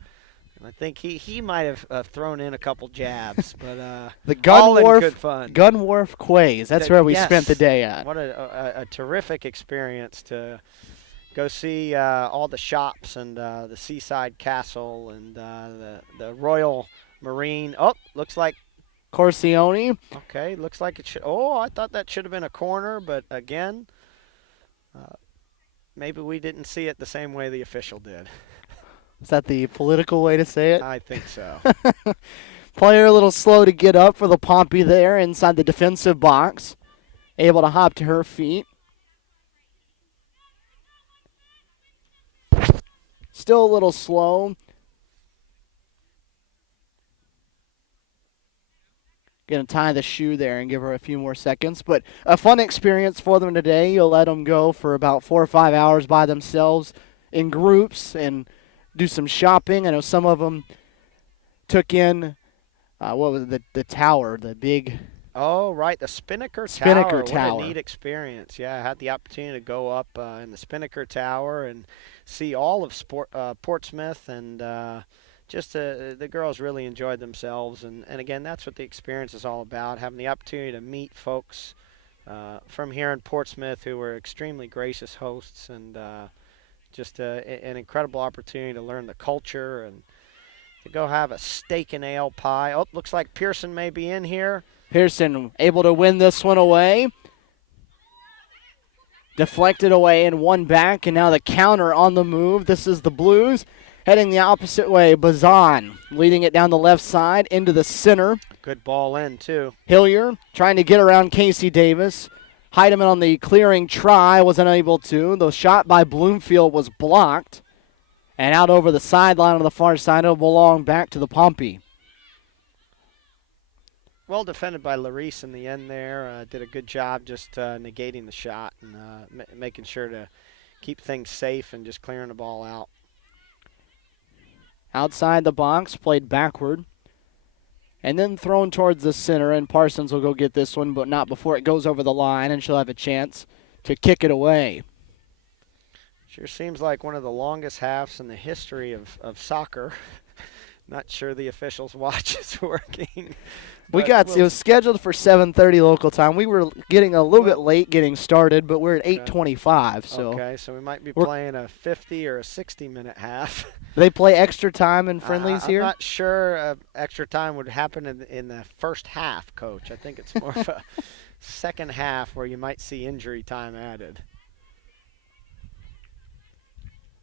I think he might have thrown in a couple jabs, but the Gun Wharf, good fun. Gun Wharf Quays. That's where we spent the day at. What a terrific experience to go see all the shops and the Seaside Castle and the Royal Marine. Oh, looks like Corsione. Okay, looks like it should. Oh, I thought that should have been a corner, but again, maybe we didn't see it the same way the official did. Is that the political way to say it? I think so. Player a little slow to get up for the Pompey there inside the defensive box. Able to hop to her feet. Still a little slow. Going to tie the shoe there and give her a few more seconds. But a fun experience for them today. You'll let them go for about 4 or 5 hours by themselves in groups and do some shopping. I know some of them took in, what was it, the tower, the big... Oh, right, the Spinnaker Tower. What a neat experience. Yeah, I had the opportunity to go up in the Spinnaker Tower and see all of Portsmouth, and just the girls really enjoyed themselves. And again, that's what the experience is all about, having the opportunity to meet folks from here in Portsmouth who were extremely gracious hosts, and just an incredible opportunity to learn the culture and to go have a steak and ale pie. Oh, looks like Pearson may be in here. Pearson able to win this one away. Deflected away and one back, and now the counter on the move. This is the Blues heading the opposite way. Bazan leading it down the left side into the center. Good ball in, too. Hillier trying to get around Casey Davis. Heidemann on the clearing try, was unable to. The shot by Bloomfield was blocked. And out over the sideline on the far side, it'll belong back to the Pompey. Well defended by Larice in the end there. Did a good job just negating the shot and making sure to keep things safe and just clearing the ball out. Outside the box, played backward. And then thrown towards the center, and Parsons will go get this one, but not before it goes over the line, and she'll have a chance to kick it away. Sure seems like one of the longest halves in the history of soccer. Not sure the officials' watch is working. It was scheduled for 7:30 local time. We were getting a little bit late getting started, but we're at 8:25. So okay, so we might be playing a 50 or a 60-minute half. They play extra time in friendlies here? I'm not sure extra time would happen in the first half, Coach. I think it's more of a second half where you might see injury time added.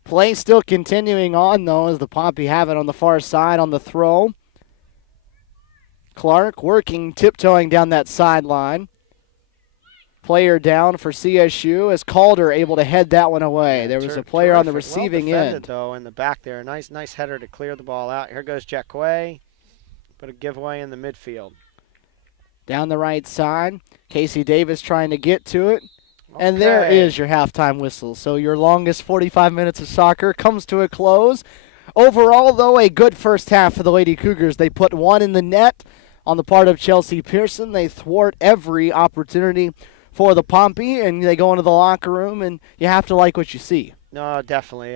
Play still continuing on, though, as the Pompey have it on the far side on the throw. Clark working, tiptoeing down that sideline. Player down for CSU as Calder able to head that one away. There was a player on the receiving end. Though, in the back there. Nice header to clear the ball out. Here goes Jacquet. But a giveaway in the midfield. Down the right side, Casey Davis trying to get to it. And there is your halftime whistle. So your longest 45 minutes of soccer comes to a close. Overall, though, a good first half for the Lady Cougars. They put one in the net on the part of Chelsea Pearson. They thwart every opportunity for the Pompey, and they go into the locker room, and you have to like what you see. No, definitely.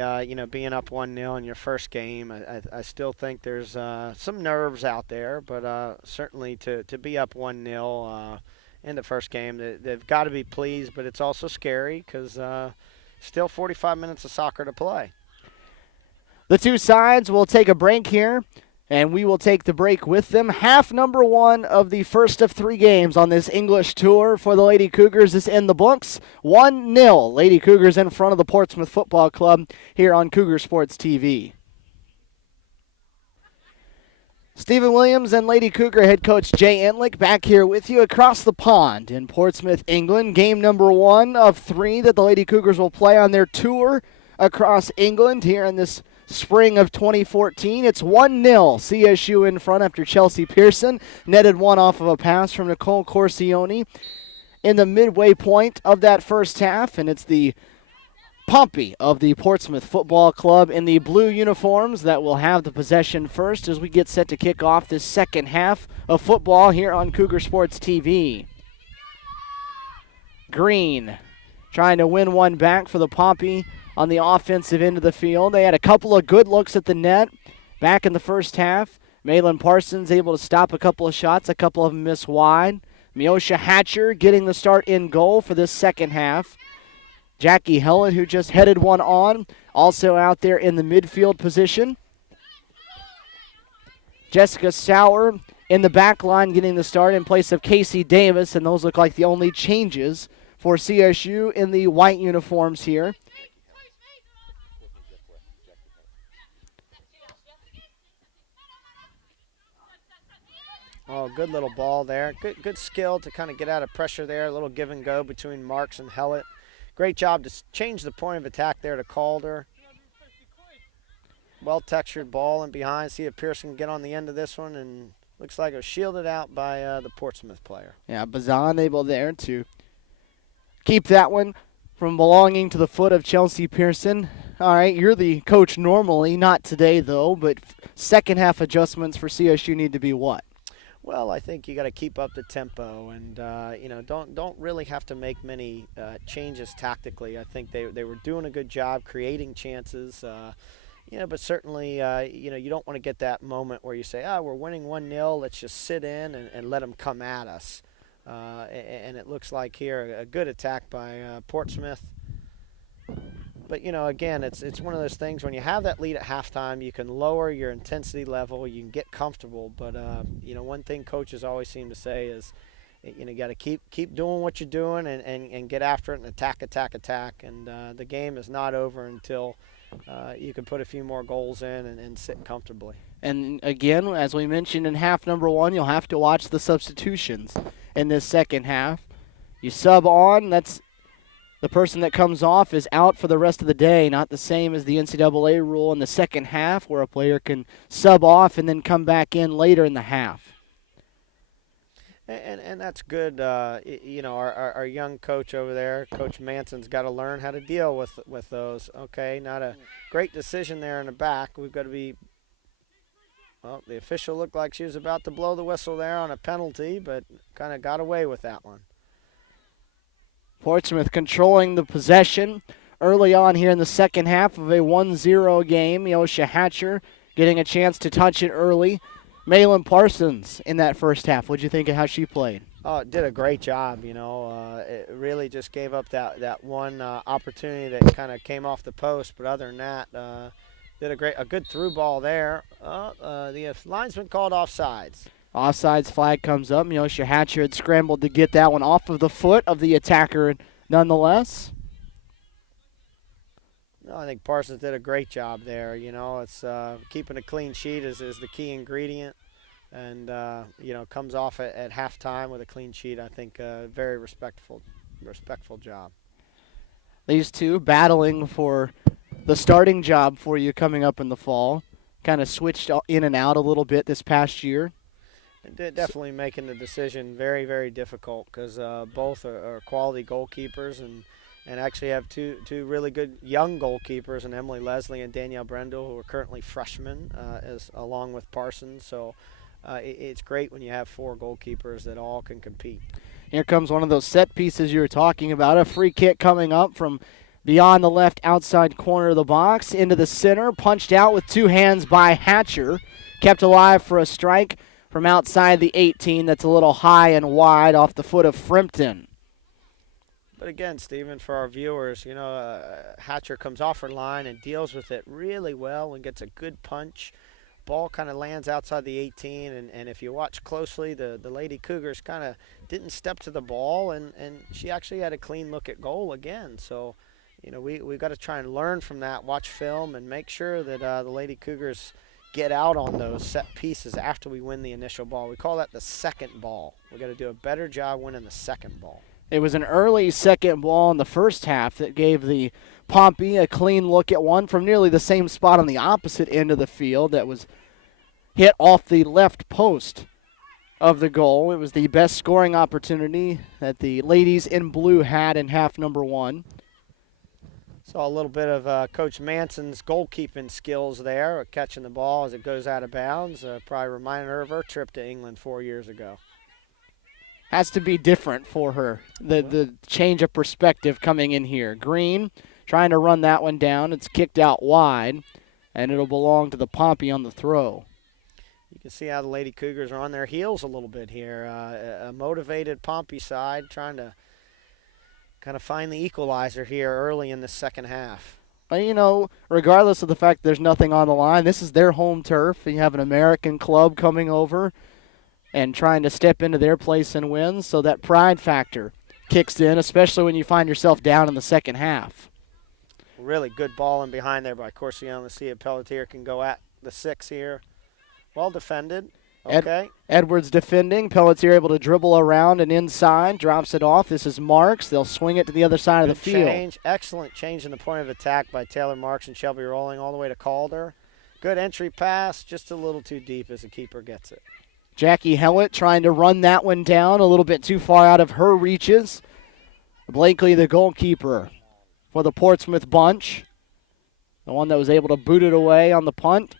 Being up 1-0 in your first game, I still think there's some nerves out there, but certainly to be up 1-0 in the first game, they've got to be pleased, but it's also scary because still 45 minutes of soccer to play. The two sides will take a break here, and we will take the break with them. Half number one of the first of three games on this English tour for the Lady Cougars is in the books. 1-0, Lady Cougars in front of the Portsmouth Football Club here on Cougar Sports TV. Stephen Williams and Lady Cougar head coach Jay Entlick back here with you across the pond in Portsmouth, England. Game number one of three that the Lady Cougars will play on their tour across England here in this spring of 2014. It's 1-0 CSU in front after Chelsea Pearson netted one off of a pass from Nicole Corsione in the midway point of that first half, and it's the Pompey of the Portsmouth Football Club in the blue uniforms that will have the possession first as we get set to kick off this second half of football here on Cougar Sports TV. Green trying to win one back for the Pompey on the offensive end of the field. They had a couple of good looks at the net back in the first half. Malin Parsons able to stop a couple of shots, a couple of them miss wide. Miosha Hatcher getting the start in goal for this second half. Jackie Helen, who just headed one on, also out there in the midfield position. Jessica Sauer in the back line getting the start in place of Casey Davis, and those look like the only changes for CSU in the white uniforms here. Oh, good little ball there. Good skill to kind of get out of pressure there. A little give and go between Marks and Hellett. Great job to change the point of attack there to Calder. Well-textured ball in behind. See if Pearson can get on the end of this one, and looks like it was shielded out by the Portsmouth player. Yeah, Bazan able there to keep that one from belonging to the foot of Chelsea Pearson. All right, you're the coach normally, not today though, but second half adjustments for CSU need to be what? Well, I think you got to keep up the tempo, and don't really have to make many changes tactically. I think they were doing a good job creating chances, but certainly you don't want to get that moment where you say, we're winning 1-0, let's just sit in and let them come at us. And it looks like here a good attack by Portsmouth. But, again, it's one of those things when you have that lead at halftime, you can lower your intensity level, you can get comfortable. But, one thing coaches always seem to say is, you got to keep doing what you're doing and get after it and attack. And the game is not over until you can put a few more goals in and sit comfortably. And, again, as we mentioned in half number one, you'll have to watch the substitutions in this second half. You sub on, that's the person that comes off is out for the rest of the day, not the same as the NCAA rule in the second half where a player can sub off and then come back in later in the half. And that's good. Our young coach over there, Coach Manson's got to learn how to deal with those. Okay, not a great decision there in the back. We've got to be Well, the official looked like she was about to blow the whistle there on a penalty, but kind of got away with that one. Portsmouth controlling the possession early on here in the second half of a 1-0 game. Yosha Hatcher getting a chance to touch it early. Malin Parsons in that first half. What'd you think of how she played? Oh, it did a great job, It really just gave up that one opportunity that kind of came off the post, but other than that, did a good through ball there. The linesman called offsides. Offsides flag comes up. Yosha Hatcher had scrambled to get that one off of the foot of the attacker nonetheless. No, I think Parsons did a great job there. It's keeping a clean sheet is the key ingredient. And, comes off at halftime with a clean sheet. I think very respectful job. These two battling for the starting job for you coming up in the fall. Kind of switched in and out a little bit this past year. Definitely making the decision very, very difficult because both are quality goalkeepers and actually have two really good young goalkeepers, and Emily Leslie and Danielle Brendel, who are currently freshmen, along with Parsons. So it's great when you have four goalkeepers that all can compete. Here comes one of those set pieces you were talking about. A free kick coming up from beyond the left outside corner of the box into the center. Punched out with two hands by Hatcher. Kept alive for a strike from outside the 18. That's a little high and wide off the foot of Frimpton. But again, Stephen, for our viewers, Hatcher comes off her line and deals with it really well and gets a good punch. Ball kind of lands outside the 18, and if you watch closely, the Lady Cougars kind of didn't step to the ball, and she actually had a clean look at goal again. So, we've got to try and learn from that, watch film, and make sure that the Lady Cougars get out on those set pieces after we win the initial ball. We call that the second ball. We've got to do a better job winning the second ball. It was an early second ball in the first half that gave the Pompey a clean look at one from nearly the same spot on the opposite end of the field that was hit off the left post of the goal. It was the best scoring opportunity that the ladies in blue had in half number one. Saw a little bit of Coach Manson's goalkeeping skills there, catching the ball as it goes out of bounds. Probably reminded her of her trip to England 4 years ago. Has to be different for her, the change of perspective coming in here. Green trying to run that one down. It's kicked out wide, and it'll belong to the Pompey on the throw. You can see how the Lady Cougars are on their heels a little bit here. A motivated Pompey side trying to kind of find the equalizer here early in the second half. Well, regardless of the fact there's nothing on the line, this is their home turf. You have an American club coming over and trying to step into their place and win, so that pride factor kicks in, especially when you find yourself down in the second half. Really good ball in behind there by Corsiano. Let's see if Pelletier can go at the 6 here. Well defended. Okay. Edwards defending. Pelletier able to dribble around and inside. Drops it off. This is Marks. They'll swing it to the other side of the field. Excellent change in the point of attack by Taylor Marks and Shelby Rolling all the way to Calder. Good entry pass. Just a little too deep as the keeper gets it. Jackie Hellett trying to run that one down a little bit too far out of her reaches. Blakely, the goalkeeper for the Portsmouth bunch. The one that was able to boot it away on the punt.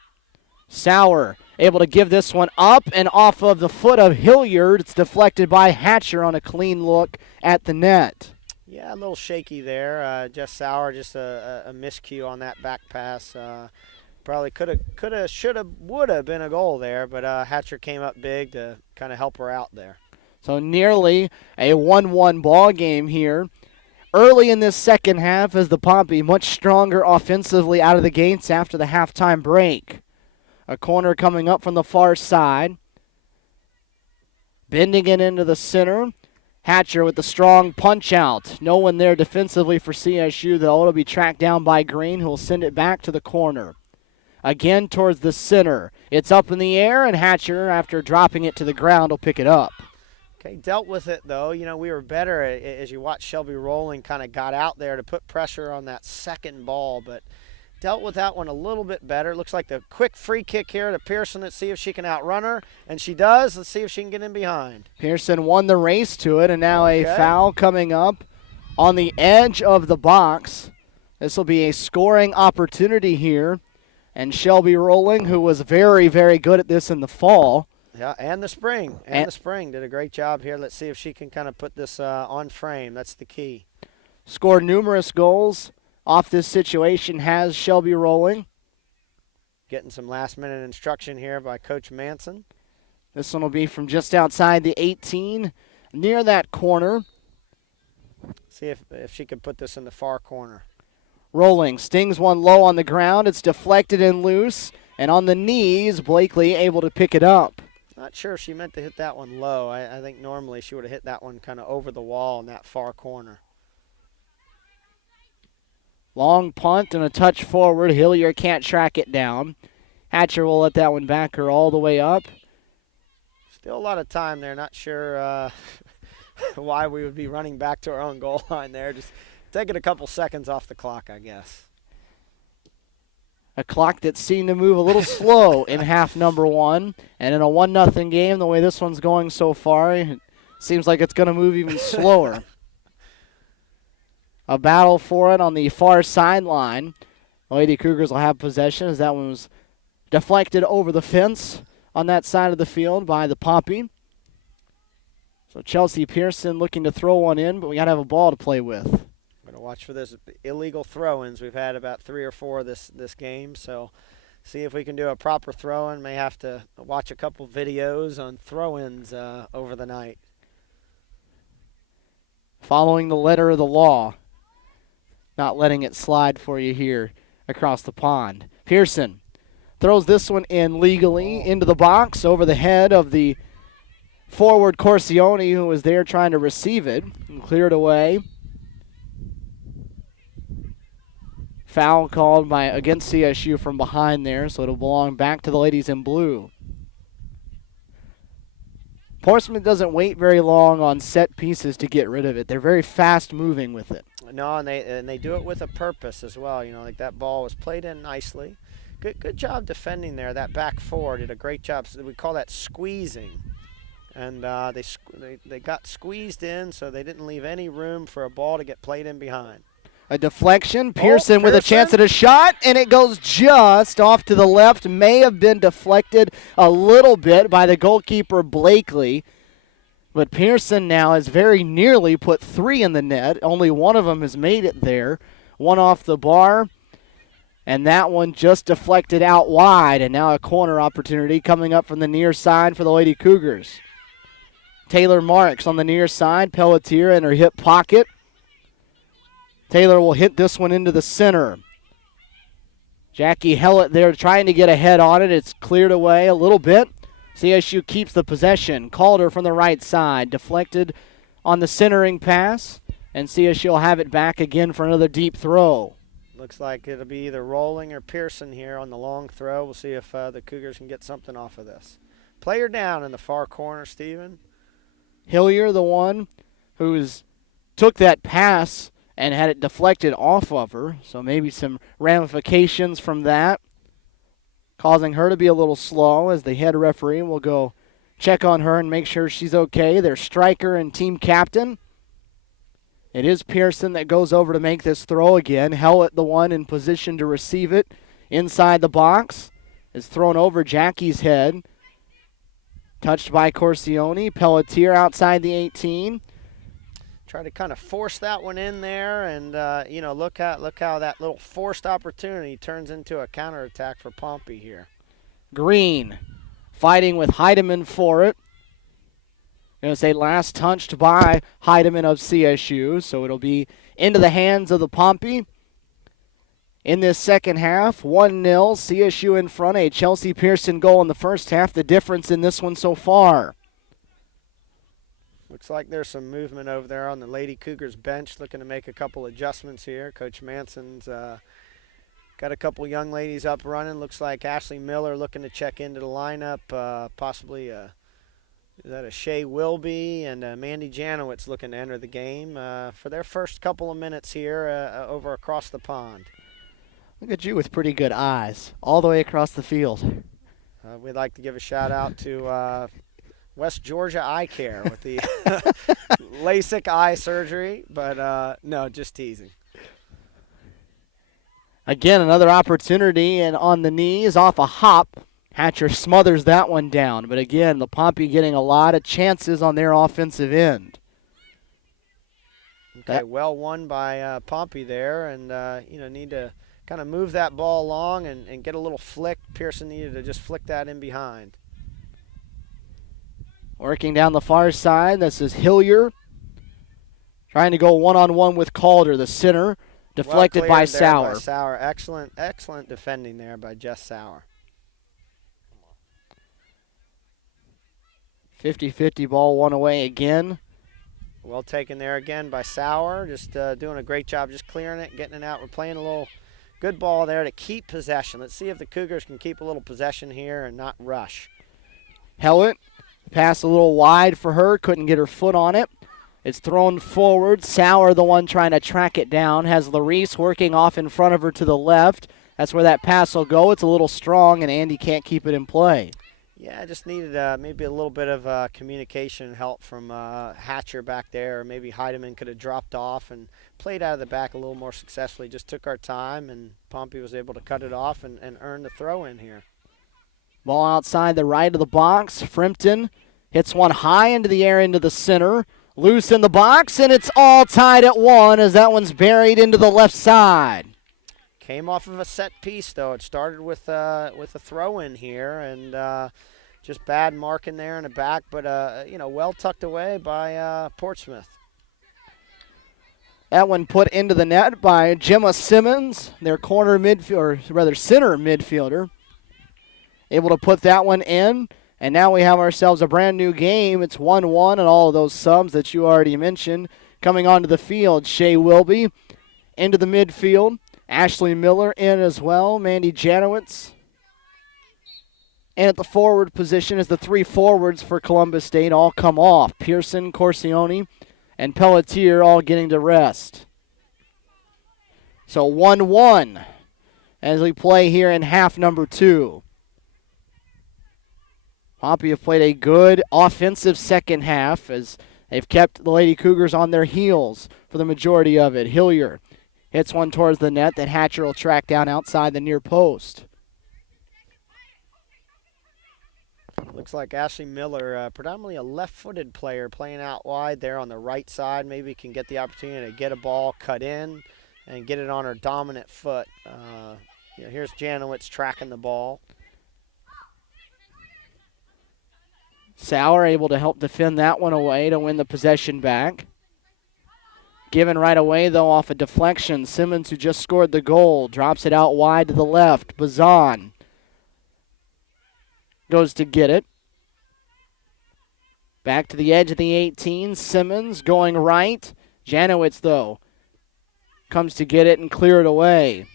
Sauer able to give this one up and off of the foot of Hilliard. It's deflected by Hatcher on a clean look at the net. Yeah, a little shaky there. Jess Sauer, just a miscue on that back pass. Probably could have, should have, would have been a goal there, but Hatcher came up big to kind of help her out there. So nearly a 1-1 ball game here. Early in this second half as the Pompey much stronger offensively out of the gates after the halftime break. A corner coming up from the far side. Bending it into the center. Hatcher with the strong punch out. No one there defensively for CSU, though. It'll be tracked down by Green, who will send it back to the corner. Again towards the center. It's up in the air, and Hatcher, after dropping it to the ground, will pick it up. Okay, dealt with it, though. We were better as you watch Shelby Rolling kind of got out there to put pressure on that second ball, but dealt with that one a little bit better. Looks like the quick free kick here to Pearson. Let's see if she can outrun her. And she does. Let's see if she can get in behind. Pearson won the race to it, and now a foul coming up on the edge of the box. This will be a scoring opportunity here And Shelby Rolling, who was very, very good at this in the fall. Yeah, and the spring. And the spring did a great job here. Let's see if she can kind of put this on frame. That's the key. Scored numerous goals off this situation has Shelby Rolling. Getting some last-minute instruction here by Coach Manson. This one will be from just outside the 18, near that corner. See if she can put this in the far corner. Rolling, stings one low on the ground. It's deflected and loose. And on the knees, Blakely able to pick it up. Not sure if she meant to hit that one low. I think normally she would have hit that one kind of over the wall in that far corner. Long punt and a touch forward. Hillier can't track it down. Hatcher will let that one back her all the way up. Still a lot of time there. Not sure why we would be running back to our own goal line there. Just taking a couple seconds off the clock, I guess. A clock that seemed to move a little slow in half number one. And in a 1-0 game, the way this one's going so far, it seems like it's going to move even slower. A battle for it on the far sideline. The Lady Cougars will have possession as that one was deflected over the fence on that side of the field by the Poppy. So Chelsea Pearson looking to throw one in, but we got to have a ball to play with. Going to watch for this illegal throw-ins. We've had about 3 or 4 this game, so see if we can do a proper throw-in. May have to watch a couple videos on throw-ins over the night. Following the letter of the law. Not letting it slide for you here across the pond. Pearson throws this one in legally into the box over the head of the forward Corsione, who was there trying to receive it, and cleared away. Foul called against CSU from behind there, so it'll belong back to the ladies in blue. Portsmouth doesn't wait very long on set pieces to get rid of it. They're very fast moving with it. No, and they do it with a purpose as well. You know, like that ball was played in nicely. Good job defending there. That back four did a great job. So we call that squeezing. And they got squeezed in, so they didn't leave any room for a ball to get played in behind. A deflection. Pearson with a chance at a shot, and it goes just off to the left. May have been deflected a little bit by the goalkeeper, Blakely. But Pearson now has very nearly put 3 in the net. Only one of them has made it there. One off the bar, and that one just deflected out wide. And now a corner opportunity coming up from the near side for the Lady Cougars. Taylor Marks on the near side. Pelletier in her hip pocket. Taylor will hit this one into the center. Jackie Hellett there trying to get ahead on it. It's cleared away a little bit. CSU keeps the possession. Calder from the right side. Deflected on the centering pass. And CSU will have it back again for another deep throw. Looks like it'll be either Rolling or Pearson here on the long throw. We'll see if the Cougars can get something off of this. Player down in the far corner, Stephen. Hillier, the one who's took that pass and had it deflected off of her. So maybe some ramifications from that, causing her to be a little slow as the head referee will go check on her and make sure she's okay. Their striker and team captain. It is Pearson that goes over to make this throw again. Hellett, the one in position to receive it inside the box, is thrown over Jackie's head. Touched by Corsione. Pelletier outside the 18. Try to kind of force that one in there, and look how that little forced opportunity turns into a counterattack for Pompey here. Green fighting with Heidemann for it. Going to say last touched by Heidemann of CSU, so it'll be into the hands of the Pompey. In this second half, 1-0, CSU in front, a Chelsea Pearson goal in the first half, the difference in this one so far. Looks like there's some movement over there on the Lady Cougars bench, looking to make a couple adjustments here. Coach Manson's got a couple young ladies up running. Looks like Ashley Miller looking to check into the lineup, possibly is that a Shea Wilby, and Mandy Janowitz looking to enter the game for their first couple of minutes here over across the pond. Look at you with pretty good eyes all the way across the field. We'd like to give a shout out to West Georgia Eye Care with the LASIK eye surgery, but no, just teasing. Again, another opportunity, and on the knees, off a hop. Hatcher smothers that one down. But again, the Pompey getting a lot of chances on their offensive end. Okay, well won by Pompey there, and need to kind of move that ball along and get a little flick. Pearson needed to just flick that in behind. Working down the far side, this is Hillier. Trying to go one-on-one with Calder, the center, deflected Well by cleared there Sauer. by Sauer. Excellent defending there by Jess Sauer. 50-50 ball one away again. Well taken there again by Sauer. Just doing a great job just clearing it, getting it out. We're playing a little good ball there to keep possession. Let's see if the Cougars can keep a little possession here and not rush. Hellett, pass a little wide for her, couldn't get her foot on it. It's thrown forward. Sauer, the one trying to track it down, has Larice working off in front of her to the left. That's where that pass will go. It's a little strong, and Andy can't keep it in play. Yeah, I just needed maybe a little bit of communication help from Hatcher back there. Or maybe Heidemann could have dropped off and played out of the back a little more successfully. Just took our time, and Pompey was able to cut it off and earn the throw in here. Ball outside the right of the box. Frimpton hits one high into the air into the center. Loose in the box, and it's all tied at one as that one's buried into the left side. Came off of a set piece, though. It started with a throw-in here, and just bad marking there in the back, but well tucked away by Portsmouth. That one put into the net by Gemma Simmons, their center midfielder. Able to put that one in, and now we have ourselves a brand new game. It's 1-1, and all of those subs that you already mentioned coming onto the field. Shea Wilby into the midfield. Ashley Miller in as well. Mandy Janowitz. And at the forward position is the three forwards for Columbus State all come off. Pearson, Corsione, and Pelletier all getting to rest. So 1-1 as we play here in half number 2. Pompey have played a good offensive second half as they've kept the Lady Cougars on their heels for the majority of it. Hillier hits one towards the net that Hatcher will track down outside the near post. Looks like Ashley Miller, predominantly a left-footed player, playing out wide there on the right side. Maybe can get the opportunity to get a ball cut in and get it on her dominant foot. Here's Janowitz tracking the ball. Sauer able to help defend that one away to win the possession back. Given right away, though, off a deflection. Simmons, who just scored the goal, drops it out wide to the left. Bazan goes to get it. Back to the edge of the 18. Simmons going right. Janowitz, though, comes to get it and clear it away.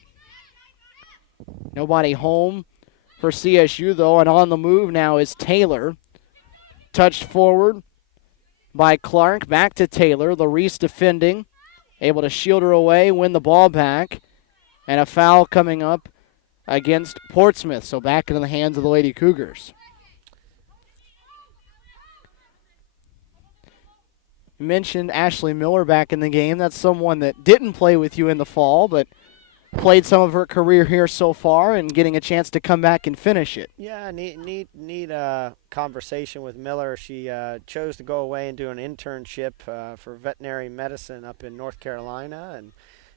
Nobody home for CSU, though, and on the move now is Taylor. Touched forward by Clark. Back to Taylor. Larice defending. Able to shield her away, win the ball back. And a foul coming up against Portsmouth. So back into the hands of the Lady Cougars. You mentioned Ashley Miller back in the game. That's someone that didn't play with you in the fall, but played some of her career here so far and getting a chance to come back and finish it. Yeah, neat conversation with Miller. She chose to go away and do an internship for veterinary medicine up in North Carolina and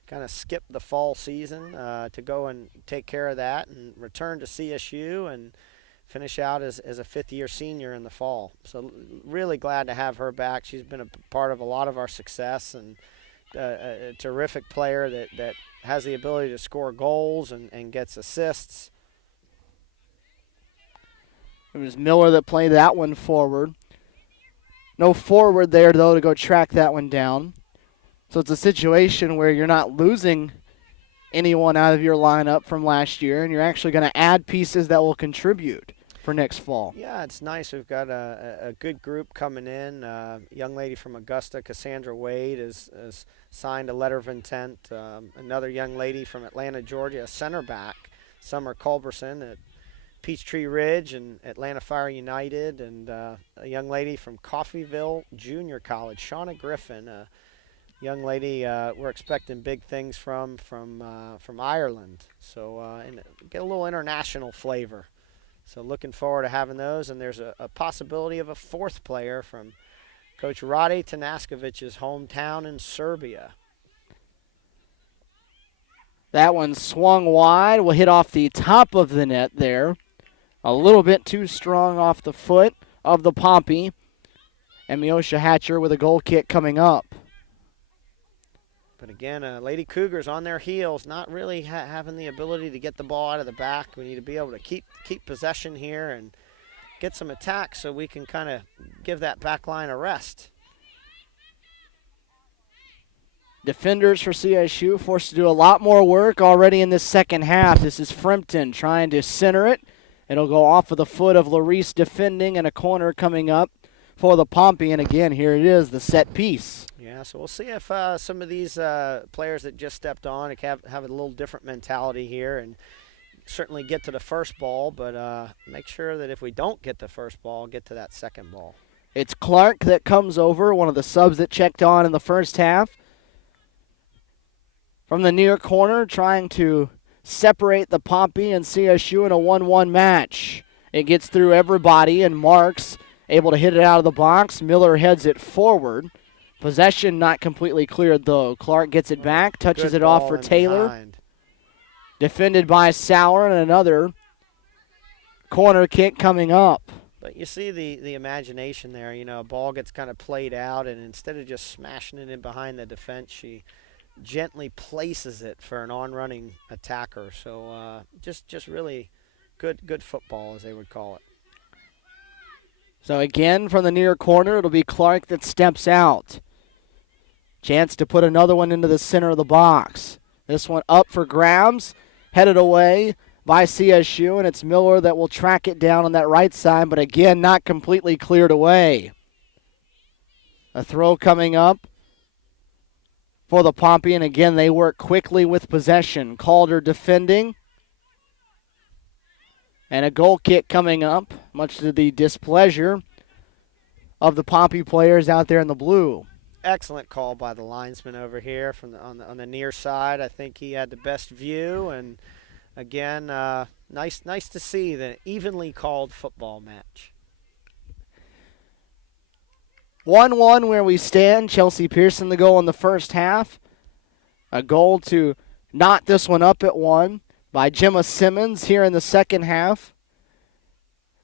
kind of skip the fall season to go and take care of that and return to CSU and finish out as a fifth-year senior in the fall. So really glad to have her back. She's been a part of a lot of our success and a terrific player that has the ability to score goals and gets assists. It was Miller that played that one forward. No forward there, though, to go track that one down. So it's a situation where you're not losing anyone out of your lineup from last year, and you're actually going to add pieces that will contribute for next fall. Yeah, it's nice. We've got a good group coming in. A young lady from Augusta, Cassandra Wade, has signed a letter of intent. Another young lady from Atlanta, Georgia, a center back, Summer Culberson at Peachtree Ridge and Atlanta Fire United, and a young lady from Coffeyville Junior College, Shauna Griffin, a young lady we're expecting big things from Ireland. So and get a little international flavor. So looking forward to having those. And there's a possibility of a fourth player from Coach Rade Tanaskovic's hometown in Serbia. That one swung wide. Will hit off the top of the net there. A little bit too strong off the foot of the Pompey. And Miosha Hatcher with a goal kick coming up. But again, Lady Cougars on their heels, not really having the ability to get the ball out of the back. We need to be able to keep possession here and get some attacks so we can kind of give that back line a rest. Defenders for CSU forced to do a lot more work already in this second half. This is Frimpton trying to center it. It'll go off of the foot of Larice defending, and a corner coming up for the Pompey. And again, here it is, the set piece. Yeah, so we'll see if some of these players that just stepped on have a little different mentality here and certainly get to the first ball, but make sure that if we don't get the first ball, get to that second ball. It's Clark that comes over, one of the subs that checked on in the first half. From the near corner, trying to separate the Pompey and CSU in a 1-1 match. It gets through everybody, and Marks able to hit it out of the box. Miller heads it forward. Possession not completely cleared, though. Clark gets it back, touches it off for Taylor. Behind. Defended by Sauer, and another corner kick coming up. But you see the imagination there. You know, a ball gets kind of played out, and instead of just smashing it in behind the defense, she gently places it for an on-running attacker. So just really good football, as they would call it. So again, from the near corner, it'll be Clark that steps out. Chance to put another one into the center of the box. This one up for grabs, headed away by CSU, and it's Miller that will track it down on that right side, but again, not completely cleared away. A throw coming up for the Pompey, and again, they work quickly with possession. Calder defending. And a goal kick coming up, much to the displeasure of the Pompey players out there in the blue. Excellent call by the linesman over here from on the near side. I think he had the best view, and again, nice to see the evenly called football match. 1-1 where we stand. Chelsea Pearson the goal in the first half. A goal to knot this one up at 1 by Gemma Simmons here in the second half.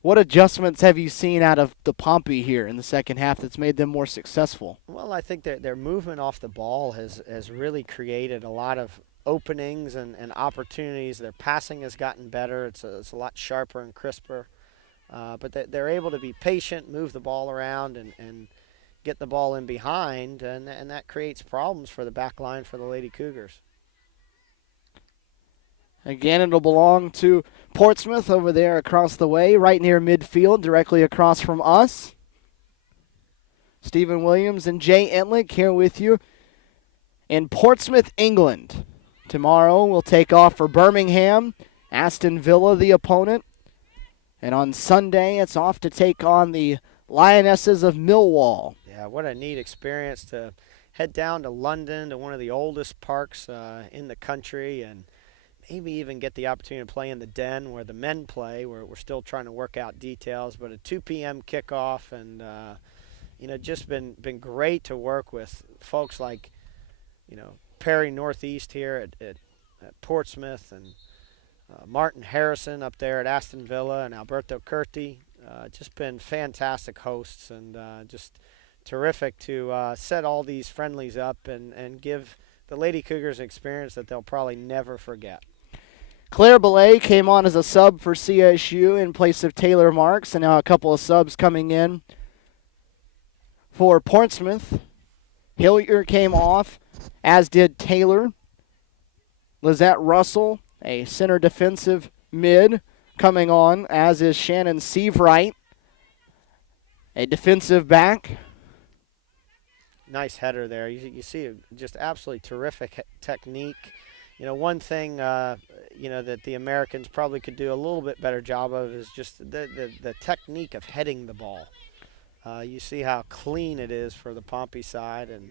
What adjustments have you seen out of the Pompey here in the second half that's made them more successful? Well, I think their movement off the ball has really created a lot of openings and opportunities. Their passing has gotten better. It's a lot sharper and crisper. But they're able to be patient, move the ball around, and get the ball in behind, and that creates problems for the back line for the Lady Cougars. Again, it'll belong to Portsmouth over there across the way, right near midfield, directly across from us. Stephen Williams and Jay Entlick here with you in Portsmouth, England. Tomorrow we'll take off for Birmingham, Aston Villa the opponent. And on Sunday it's off to take on the Lionesses of Millwall. Yeah, what a neat experience to head down to London, to one of the oldest parks in the country, and maybe even get the opportunity to play in the Den where the men play. We're still trying to work out details, but a 2 p.m. kickoff, and just been great to work with folks like Perry Northeast here at Portsmouth, and Martin Harrison up there at Aston Villa, and Alberto Curti. Just been fantastic hosts, and just terrific to set all these friendlies up and give the Lady Cougars an experience that they'll probably never forget. Claire Belay came on as a sub for CSU in place of Taylor Marks, and now a couple of subs coming in for Portsmouth. Hillier came off, as did Taylor. Lizette Russell, a center defensive mid, coming on, as is Shannon Seavright, a defensive back. Nice header there. You see just absolutely terrific technique. One thing, that the Americans probably could do a little bit better job of is just the technique of heading the ball. You see how clean it is for the Pompey side, and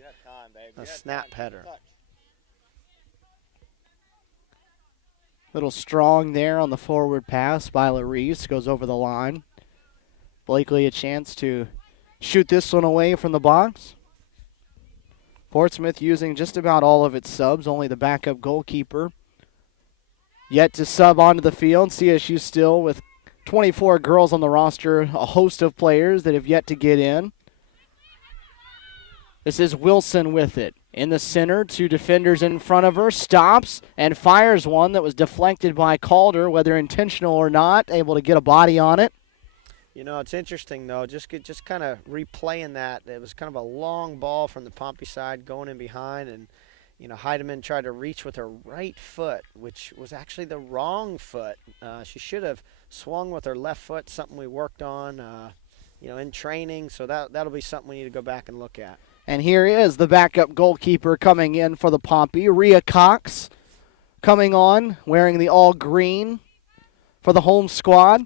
a snap header. Little strong there on the forward pass by Larice. Goes over the line. Blakely a chance to shoot this one away from the box. Portsmouth using just about all of its subs, only the backup goalkeeper yet to sub onto the field. CSU still with 24 girls on the roster, a host of players that have yet to get in. This is Wilson with it. In the center, 2 defenders in front of her, stops and fires one that was deflected by Calder, whether intentional or not, able to get a body on it. You know, it's interesting, though, just kind of replaying that. It was kind of a long ball from the Pompey side going in behind, and, you know, Heidemann tried to reach with her right foot, which was actually the wrong foot. She should have swung with her left foot, something we worked on, you know, in training, so that'll be something we need to go back and look at. And here is the backup goalkeeper coming in for the Pompey. Rhea Cox coming on, wearing the all green for the home squad.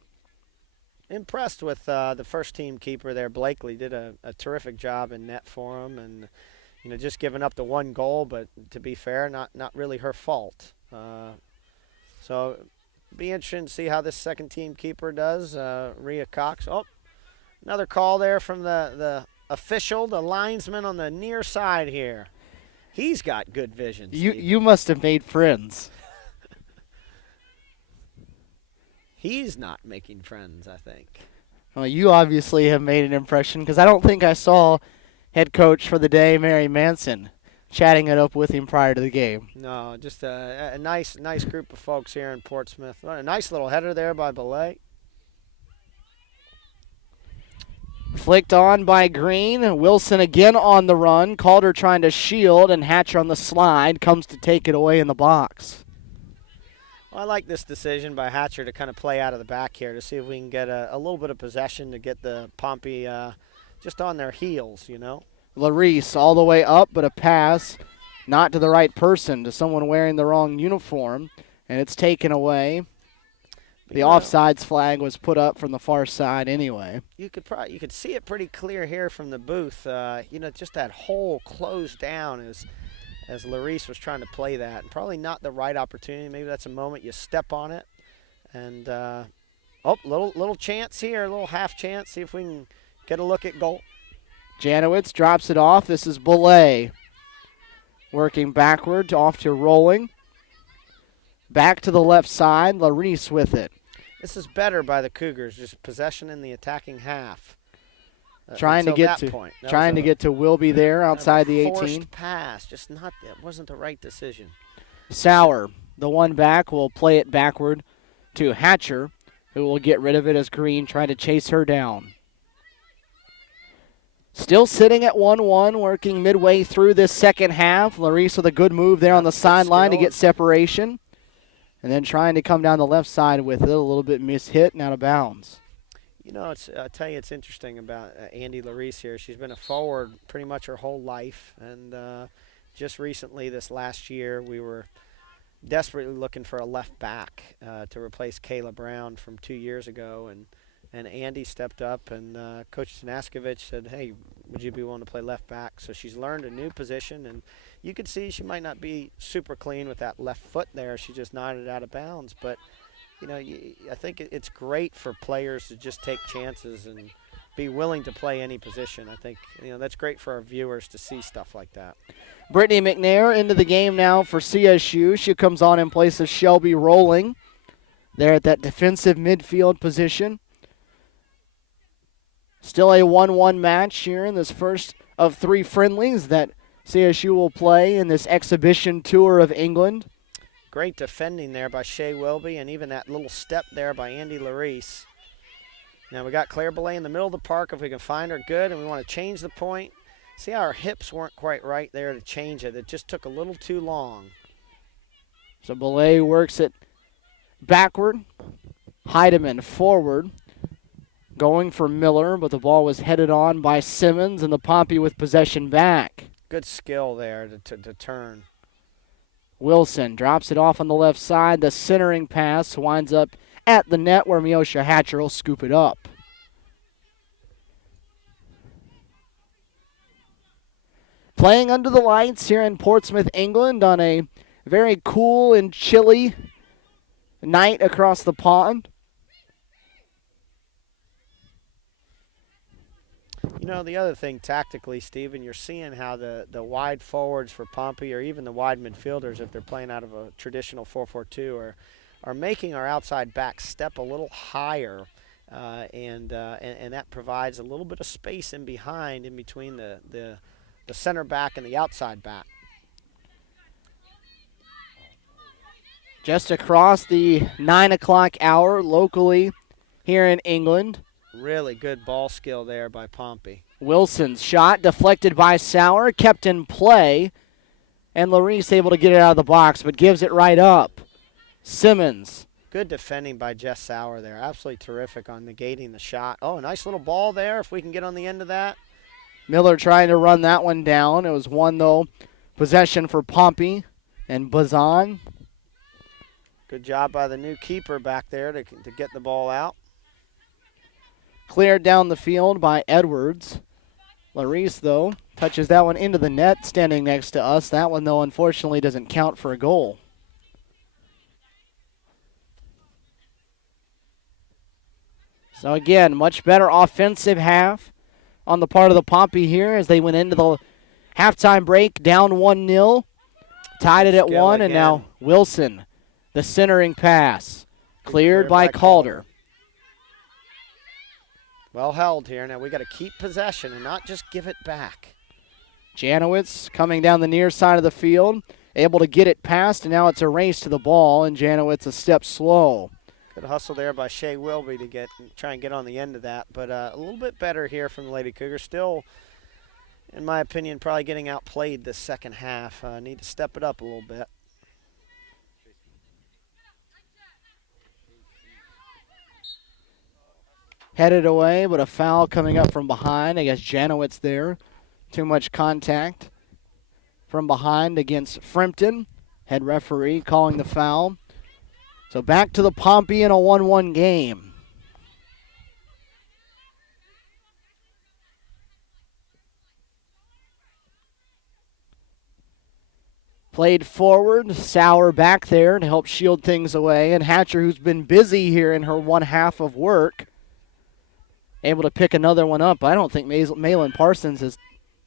Impressed with the first team keeper there. Blakely did a terrific job in net for him, and, you know, just giving up the 1 goal, but to be fair, not really her fault. So be interesting to see how this second team keeper does. Rhea Cox. Oh, another call there from the official, the linesman on the near side here. He's got good vision. You must have made friends. He's not making friends, I think. Well, you obviously have made an impression, because I don't think I saw head coach for the day, Mary Manson, chatting it up with him prior to the game. No, just a nice group of folks here in Portsmouth. A nice little header there by Belay. Flicked on by Green. Wilson again on the run. Calder trying to shield, and Hatcher on the slide comes to take it away in the box. Well, I like this decision by Hatcher to kind of play out of the back here to see if we can get a little bit of possession to get the Pompey just on their heels, you know. Larice all the way up, but a pass not to the right person, to someone wearing the wrong uniform, and it's taken away. The offsides flag was put up from the far side anyway. You could see it pretty clear here from the booth. You know, just that hole closed down as Larice was trying to play that. And probably not the right opportunity. Maybe that's a moment you step on it. And, little chance here, a little half chance. See if we can get a look at goal. Janowitz drops it off. This is Belay working backward off to Rolling. Back to the left side. Larice with it. This is better by the Cougars, just possession in the attacking half. Trying to get to Wilby there outside the 18. Forced pass, it wasn't the right decision. Sauer, the one back, will play it backward to Hatcher, who will get rid of it as Green trying to chase her down. Still sitting at 1-1, working midway through this second half. Larice with a good move there on the sideline to get separation. And then trying to come down the left side with it, a little bit mishit and out of bounds. You know, I'll tell you, it's interesting about Andy Larice here. She's been a forward pretty much her whole life. And just recently, this last year, we were desperately looking for a left back to replace Kayla Brown from 2 years ago. And Andy stepped up, and Coach Tanaskovich said, hey, would you be willing to play left back? So she's learned a new position, and you could see she might not be super clean with that left foot there. She just nodded out of bounds. But, you know, I think it's great for players to just take chances and be willing to play any position. I think, you know, that's great for our viewers to see stuff like that. Brittany McNair into the game now for CSU. She comes on in place of Shelby Rolling there at that defensive midfield position. Still a 1-1 match here in this first of 3 friendlies that CSU will play in this exhibition tour of England. Great defending there by Shea Wilby, and even that little step there by Andy Larice. Now we got Claire Belay in the middle of the park. If we can find her, good, and we want to change the point. See how our hips weren't quite right there to change it. It just took a little too long. So Belay works it backward. Heidemann forward. Going for Miller, but the ball was headed on by Simmons, and the Pompey with possession back. Good skill there to turn. Wilson drops it off on the left side. The centering pass winds up at the net where Miosha Hatcher will scoop it up. Playing under the lights here in Portsmouth, England on a very cool and chilly night across the pond. You know, the other thing tactically, Stephen, you're seeing how the wide forwards for Pompey or even the wide midfielders, if they're playing out of a traditional 4-4-2, are making our outside backs step a little higher, and that provides a little bit of space in between the center back and the outside back. Just across the 9 o'clock hour locally here in England. Really good ball skill there by Pompey. Wilson's shot deflected by Sauer, kept in play, and Larice able to get it out of the box, but gives it right up. Simmons. Good defending by Jess Sauer there. Absolutely terrific on negating the shot. Oh, a nice little ball there if we can get on the end of that. Miller trying to run that one down. It was one, though, possession for Pompey and Bazan. Good job by the new keeper back there to get the ball out. Cleared down the field by Edwards. Larice, though, touches that one into the net standing next to us. That one, though, unfortunately doesn't count for a goal. So, again, much better offensive half on the part of the Pompey here as they went into the halftime break down 1-0. Tied it at 1, and now Wilson, the centering pass. Cleared by Calder. Well held here. Now we got to keep possession and not just give it back. Janowitz coming down the near side of the field, able to get it past, and now it's a race to the ball, and Janowitz a step slow. Good hustle there by Shea Wilby to try and get on the end of that, but a little bit better here from the Lady Cougars. Still, in my opinion, probably getting outplayed this second half. Need to step it up a little bit. Headed away, but a foul coming up from behind. I guess Janowitz there. Too much contact from behind against Frimpton. Head referee calling the foul. So back to the Pompey in a 1-1 game. Played forward, Sauer back there to help shield things away, and Hatcher, who's been busy here in her one half of work, able to pick another one up. I don't think Malin Parsons has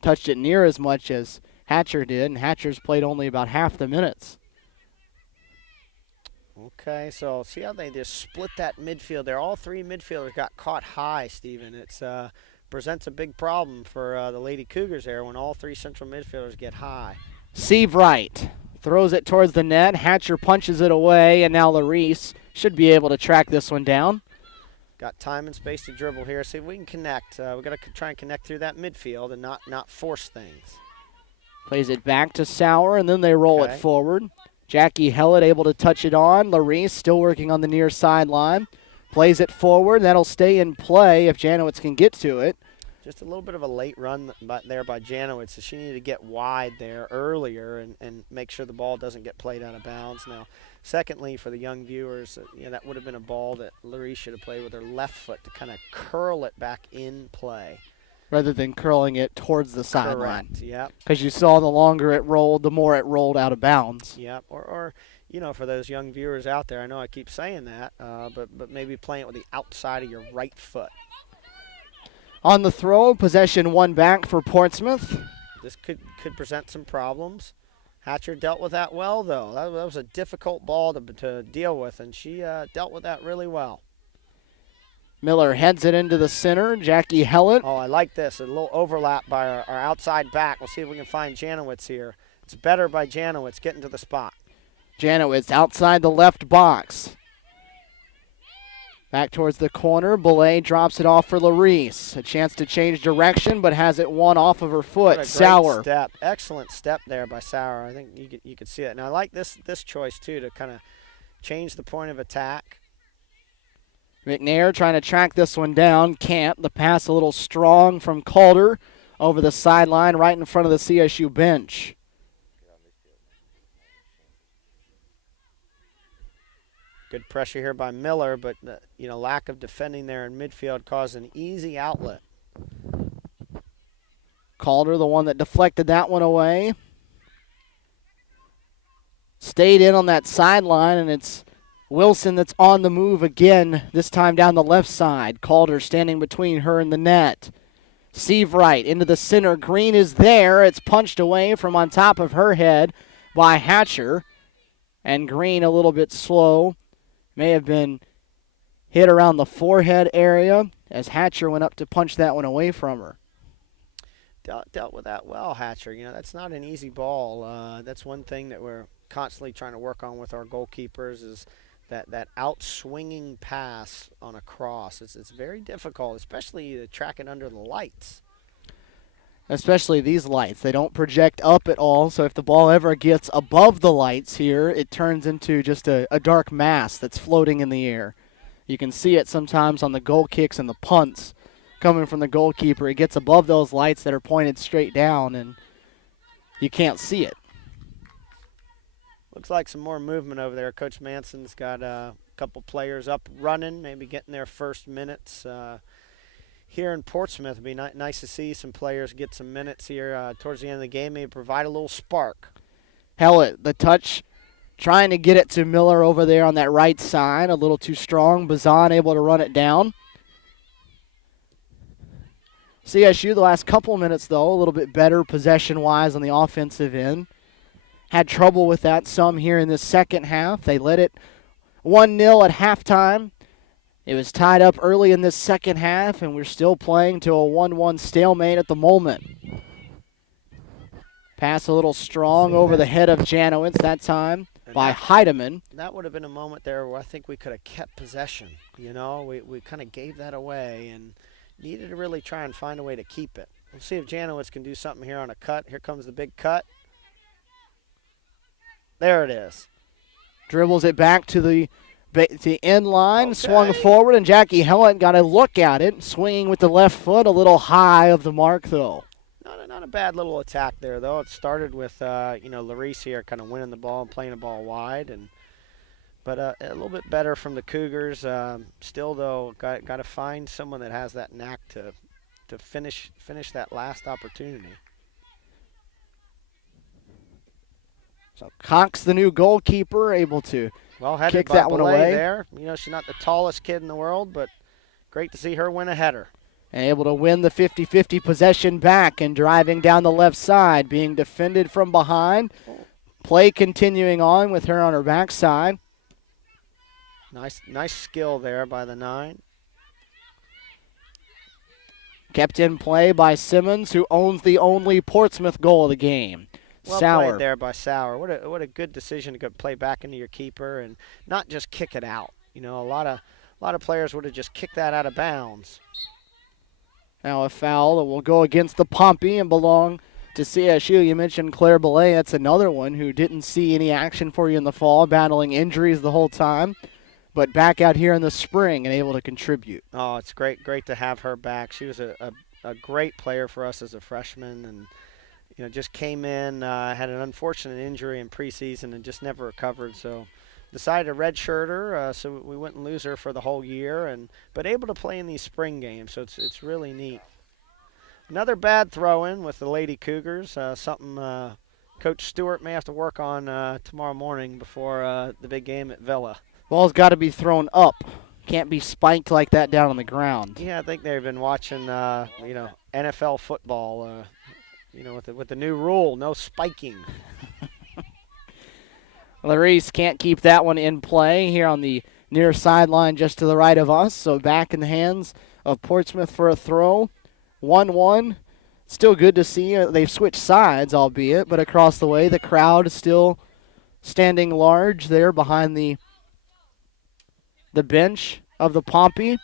touched it near as much as Hatcher did, and Hatcher's played only about half the minutes. Okay, so see how they just split that midfield there. All three midfielders got caught high, Stephen. It presents a big problem for the Lady Cougars there when all three central midfielders get high. Seavright throws it towards the net. Hatcher punches it away, and now Larice should be able to track this one down. Got time and space to dribble here. See if we can connect. We've got to try and connect through that midfield and not force things. Plays it back to Sauer, and then they roll it forward. Jackie Hellett able to touch it on. Larice still working on the near sideline. Plays it forward. That'll stay in play if Janowitz can get to it. Just a little bit of a late run there by Janowitz. So she needed to get wide there earlier and make sure the ball doesn't get played out of bounds. Now, secondly, for the young viewers, that would have been a ball that Larice should have played with her left foot to kind of curl it back in play. Rather than curling it towards the sideline. Correct, yep. Because you saw the longer it rolled, the more it rolled out of bounds. Yep, or for those young viewers out there, I know I keep saying that, but maybe playing it with the outside of your right foot. On the throw, possession one back for Portsmouth. This could present some problems. Hatcher dealt with that well, though. That was a difficult ball to deal with, and she dealt with that really well. Miller heads it into the center. Jackie Hellett. Oh, I like this. A little overlap by our outside back. We'll see if we can find Janowitz here. It's better by Janowitz getting to the spot. Janowitz outside the left box. Back towards the corner. Belay drops it off for Larice. A chance to change direction, but has it one off of her foot. Sauer. Step. Excellent step there by Sauer. I think you could see it. Now, I like this choice, too, to kind of change the point of attack. McNair trying to track this one down. Can't. The pass a little strong from Calder over the sideline right in front of the CSU bench. Good pressure here by Miller, but lack of defending there in midfield caused an easy outlet. Calder, the one that deflected that one away. Stayed in on that sideline, and it's Wilson that's on the move again, this time down the left side. Calder standing between her and the net. Seavright into the center. Green is there. It's punched away from on top of her head by Hatcher. And Green a little bit slow. May have been hit around the forehead area as Hatcher went up to punch that one away from her. Dealt with that well, Hatcher. You know, that's not an easy ball. That's one thing that we're constantly trying to work on with our goalkeepers is that out-swinging pass on a cross. It's very difficult, especially to track it under the lights. Especially these lights. They don't project up at all, so if the ball ever gets above the lights here, it turns into just a dark mass that's floating in the air. You can see it sometimes on the goal kicks and the punts coming from the goalkeeper. It gets above those lights that are pointed straight down, and you can't see it. Looks like some more movement over there. Coach Manson's got a couple players up running, maybe getting their first minutes. Here in Portsmouth, it'd be nice to see some players get some minutes here towards the end of the game, maybe provide a little spark. Hellett, the touch, trying to get it to Miller over there on that right side, a little too strong. Bazan able to run it down. CSU the last couple minutes, though, a little bit better possession-wise on the offensive end. Had trouble with that some here in the second half. They led it 1-0 at halftime. It was tied up early in this second half, and we're still playing to a 1-1 stalemate at the moment. Pass a little strong over the head of Janowitz that time by Heidemann. That would have been a moment there where I think we could have kept possession. You know, we kind of gave that away and needed to really try and find a way to keep it. We'll see if Janowitz can do something here on a cut. Here comes the big cut. There it is. Dribbles it back to the end line, swung forward, and Jackie Hellett got a look at it, swinging with the left foot, a little high of the mark, though. Not a bad little attack there, though. It started with, Larice here kind of winning the ball and playing the ball wide, but a little bit better from the Cougars. Still, though, got to find someone that has that knack to finish that last opportunity. So Cox, the new goalkeeper, able to kick that one away. There. You know, she's not the tallest kid in the world, but great to see her win a header. And able to win the 50-50 possession back and driving down the left side, being defended from behind. Play continuing on with her on her backside. Nice skill there by the 9. Kept in play by Simmons, who owns the only Portsmouth goal of the game. Well Sauer. Played there by Sauer. What a good decision to go play back into your keeper and not just kick it out. You know, a lot of players would have just kicked that out of bounds. Now a foul that will go against the Pompey and belong to CSU. You mentioned Claire Belay. That's another one who didn't see any action for you in the fall, battling injuries the whole time, but back out here in the spring and able to contribute. Oh, it's great to have her back. She was a great player for us as a freshman, and just came in, had an unfortunate injury in preseason and just never recovered. So decided to redshirt her, so we wouldn't lose her for the whole year, but able to play in these spring games. So it's really neat. Another bad throw-in with the Lady Cougars, something Coach Stewart may have to work on tomorrow morning before the big game at Villa. Ball's got to be thrown up. Can't be spiked like that down on the ground. Yeah, I think they've been watching, NFL football. With the new rule, no spiking. Larice can't keep that one in play here on the near sideline just to the right of us. So back in the hands of Portsmouth for a throw. 1-1. Still good to see. They've switched sides, albeit, but across the way, the crowd is still standing large there behind the bench of the Pompey.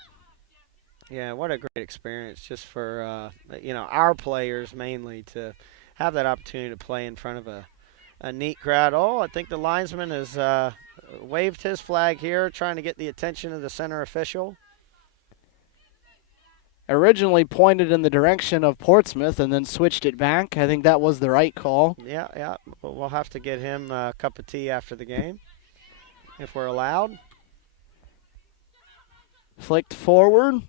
Yeah, what a great experience just for, our players mainly to have that opportunity to play in front of a neat crowd. Oh, I think the linesman has waved his flag here, trying to get the attention of the center official. Originally pointed in the direction of Portsmouth and then switched it back. I think that was the right call. Yeah. We'll have to get him a cup of tea after the game, if we're allowed. Flicked forward.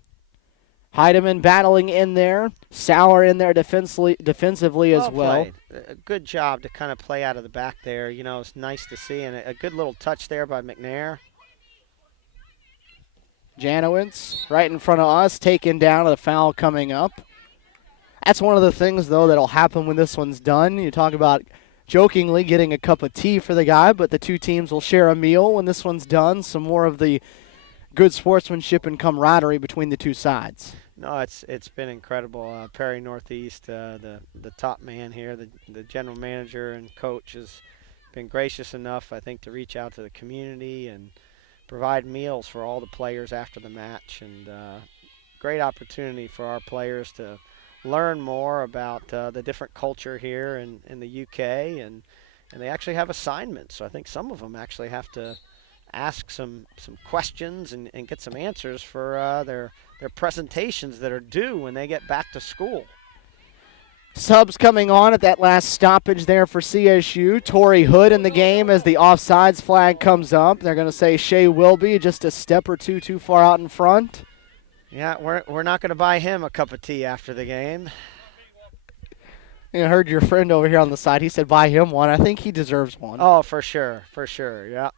Heidemann battling in there. Sauer in there defensively as well. Played. A good job to kind of play out of the back there. You know, it's nice to see. And a good little touch there by McNair. Janowitz right in front of us, taken down, the foul coming up. That's one of the things, though, that'll happen when this one's done. You talk about jokingly getting a cup of tea for the guy, but the two teams will share a meal when this one's done. Some more of the good sportsmanship and camaraderie between the two sides. No, it's been incredible. Perry Northeast, the top man here, the general manager and coach has been gracious enough, I think, to reach out to the community and provide meals for all the players after the match. And great opportunity for our players to learn more about the different culture here in the UK. And they actually have assignments. So I think some of them actually have to ask some questions and get some answers for their presentations that are due when they get back to school. Subs coming on at that last stoppage there for CSU. Torrey Hood in the game as the offsides flag comes up. They're going to say Shea Wilby just a step or two too far out in front. Yeah, we're not going to buy him a cup of tea after the game. I heard your friend over here on the side. He said buy him one. I think he deserves one. Oh, for sure, yeah.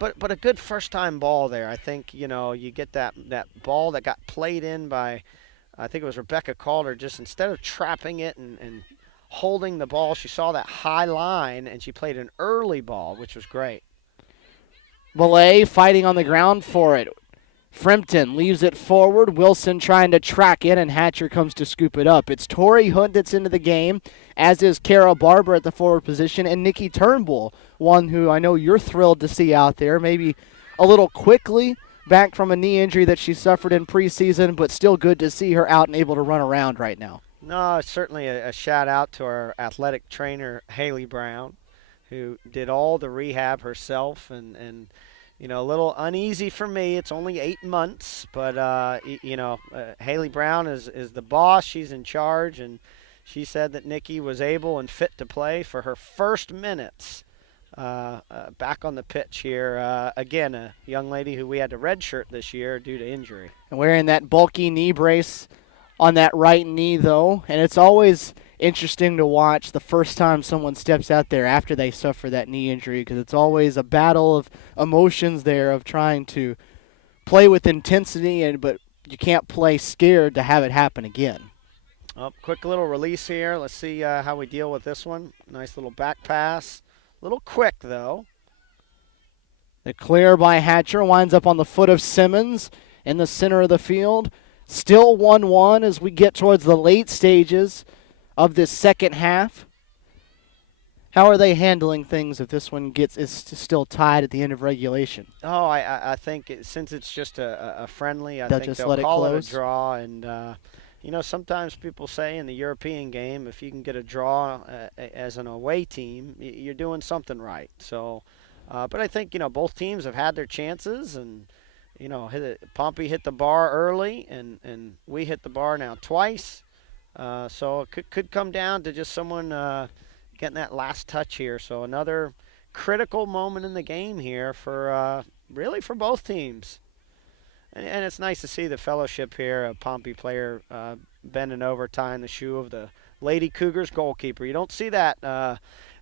But a good first-time ball there. I think, you get that ball that got played in by, I think it was Rebecca Calder, just instead of trapping it and holding the ball, she saw that high line, and she played an early ball, which was great. Millay fighting on the ground for it. Frampton leaves it forward. Wilson trying to track it, and Hatcher comes to scoop it up. It's Torrey Hood that's into the game, as is Kara Barber at the forward position, and Nikki Turnbull, one who I know you're thrilled to see out there, maybe a little quickly back from a knee injury that she suffered in preseason, but still good to see her out and able to run around right now. No, certainly a shout-out to our athletic trainer, Haley Brown, who did all the rehab herself, and a little uneasy for me. It's only 8 months, but, Haley Brown is the boss. She's in charge, and she said that Nikki was able and fit to play for her first minutes back on the pitch here. Again, a young lady who we had to redshirt this year due to injury. And wearing that bulky knee brace on that right knee, though, and it's always interesting to watch the first time someone steps out there after they suffer that knee injury, because it's always a battle of emotions there of trying to play with intensity, but you can't play scared to have it happen again. Quick little release here. Let's see how we deal with this one. Nice little back pass. A little quick, though. The clear by Hatcher winds up on the foot of Simmons in the center of the field. Still 1-1 as we get towards the late stages of this second half. How are they handling things if this one is still tied at the end of regulation? Oh, I think since it's just a friendly, I think just they'll let it call close? it a draw. And, sometimes people say in the European game, if you can get a draw as an away team, you're doing something right. So, but I think, both teams have had their chances. And, Pompey hit the bar early, and we hit the bar now twice. So it could come down to just someone getting that last touch here. So another critical moment in the game here for really for both teams. And it's nice to see the fellowship here, a Pompey player bending over, tying the shoe of the Lady Cougars goalkeeper. You don't see that.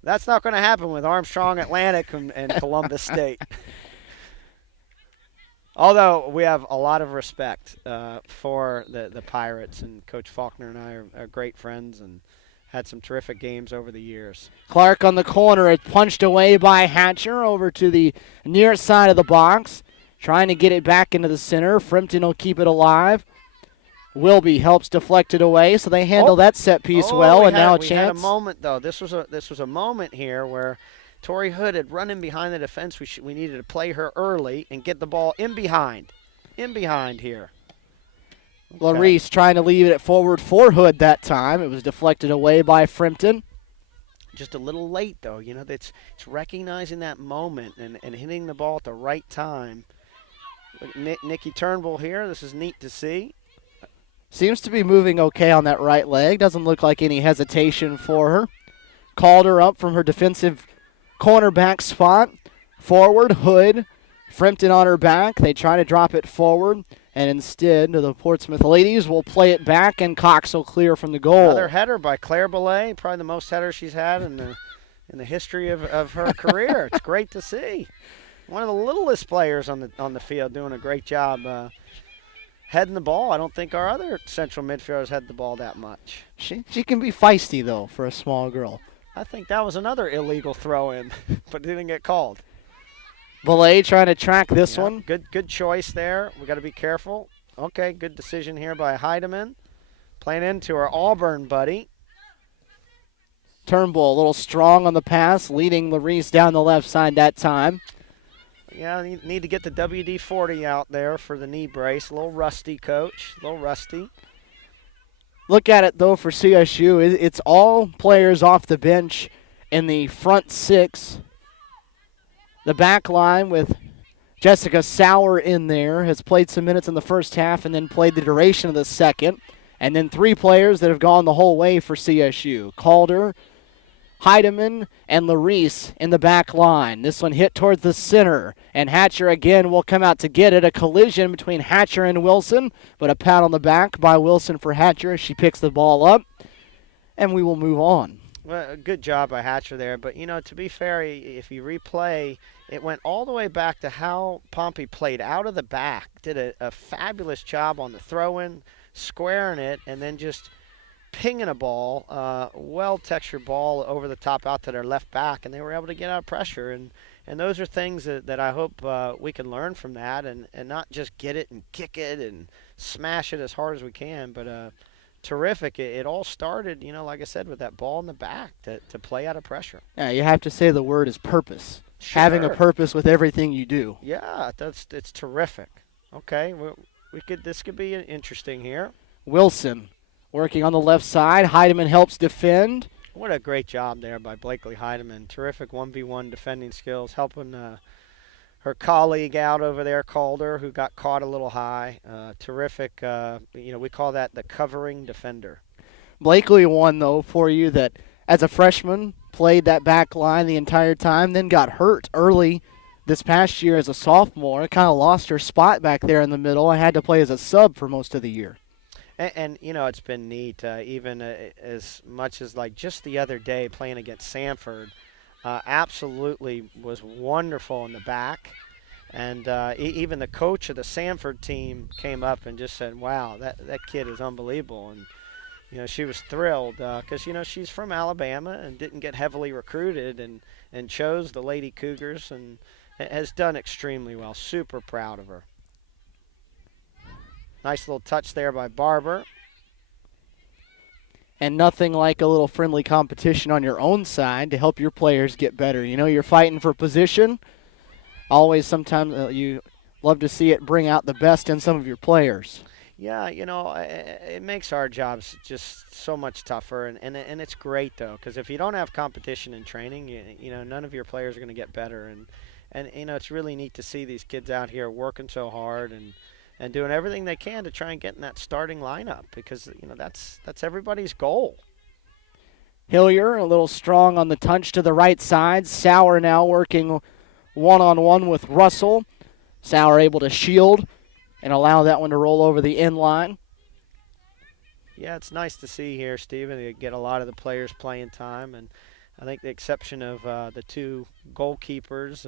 That's not going to happen with Armstrong Atlantic and Columbus State. Although we have a lot of respect for the Pirates, and Coach Faulkner and I are great friends and had some terrific games over the years. Clark on the corner, it's punched away by Hatcher over to the near side of the box, trying to get it back into the center. Frampton will keep it alive. Wilby helps deflect it away, so they handle that set piece well, and now a chance. We had a moment, though. This was a moment here where Torrey Hood had run in behind the defense. We needed to play her early and get the ball in behind here. Okay. Larice trying to leave it forward for Hood that time. It was deflected away by Frampton. Just a little late, though. It's recognizing that moment and hitting the ball at the right time. Nikki Turnbull here. This is neat to see. Seems to be moving okay on that right leg. Doesn't look like any hesitation for her. Called her up from her defensive cornerback spot. Forward, Hood. Frampton on her back. They try to drop it forward. And instead, the Portsmouth ladies will play it back, and Cox will clear from the goal. Another header by Claire Belay, probably the most headers she's had in the history of her career. It's great to see. One of the littlest players on the field doing a great job heading the ball. I don't think our other central midfielders head the ball that much. She can be feisty, though, for a small girl. I think that was another illegal throw-in, but didn't get called. Belay trying to track this one. Good choice there. We got to be careful. Okay, good decision here by Heidemann. Playing into our Auburn buddy. Turnbull a little strong on the pass, leading Larice down the left side that time. Yeah, need to get the WD-40 out there for the knee brace. A little rusty, coach. A little rusty. Look at it, though, for CSU. It's all players off the bench in the front six. The back line with Jessica Sauer in there has played some minutes in the first half and then played the duration of the second. And then 3 players that have gone the whole way for CSU. Calder, Heidemann, and Larice in the back line. This one hit towards the center, and Hatcher again will come out to get it. A collision between Hatcher and Wilson, but a pat on the back by Wilson for Hatcher as she picks the ball up, and we will move on. Well, good job by Hatcher there, but, to be fair, if you replay, it went all the way back to how Pompey played out of the back, did a fabulous job on the throw-in, squaring it, and then just pinging a ball, well-textured ball over the top out to their left back, and they were able to get out of pressure. And those are things that I hope we can learn from that and not just get it and kick it and smash it as hard as we can, but terrific. It all started, like I said, with that ball in the back to play out of pressure. Yeah, you have to say the word is purpose. Sure. Having a purpose with everything you do. Yeah, it's terrific. Okay, this could be interesting here. Wilson working on the left side. Heidemann helps defend. What a great job there by Blakely Heidemann. Terrific 1v1 defending skills, helping her colleague out over there, Calder, who got caught a little high. Terrific, we call that the covering defender. Blakely won, though, for you that as a freshman played that back line the entire time, then got hurt early this past year as a sophomore. Kind of lost her spot back there in the middle. I had to play as a sub for most of the year. And it's been neat, even as much as like just the other day playing against Sanford. Absolutely was wonderful in the back. And even the coach of the Sanford team came up and just said, wow, that kid is unbelievable. And, she was thrilled because, she's from Alabama and didn't get heavily recruited and chose the Lady Cougars and has done extremely well. Super proud of her. Nice little touch there by Barber. And nothing like a little friendly competition on your own side to help your players get better. You're fighting for position. Always sometimes you love to see it bring out the best in some of your players. Yeah, it makes our jobs just so much tougher. And it's great, though, because if you don't have competition in training, none of your players are going to get better. And it's really neat to see these kids out here working so hard and doing everything they can to try and get in that starting lineup because, that's everybody's goal. Hillier a little strong on the touch to the right side. Sauer now working one-on-one with Russell. Sauer able to shield and allow that one to roll over the end line. Yeah, it's nice to see here, Stephen. You get a lot of the players playing time, and I think the exception of the 2 goalkeepers.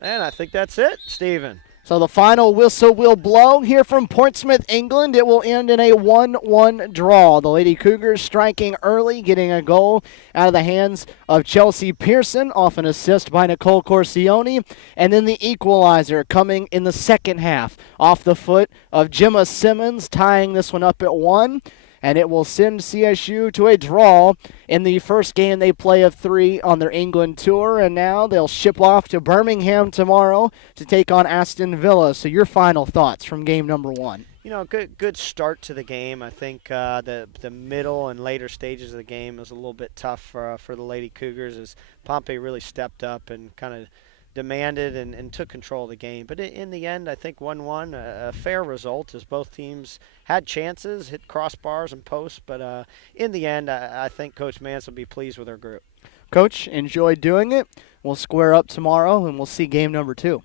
And I think that's it, Stephen. So the final whistle will blow here from Portsmouth, England. It will end in a 1-1 draw. The Lady Cougars striking early, getting a goal out of the hands of Chelsea Pearson off an assist by Nicole Corsione. And then the equalizer coming in the second half off the foot of Gemma Simmons, tying this one up at 1. And it will send CSU to a draw in the first game they play of 3 on their England tour. And now they'll ship off to Birmingham tomorrow to take on Aston Villa. So your final thoughts from game number 1. Good start to the game. I think the middle and later stages of the game was a little bit tough for the Lady Cougars as Pompey really stepped up and kind of demanded and took control of the game. But in the end, I think 1-1, a fair result as both teams had chances, hit crossbars and posts. But in the end, I think Coach Mance will be pleased with her group. Coach, enjoy doing it. We'll square up tomorrow, and we'll see game number 2.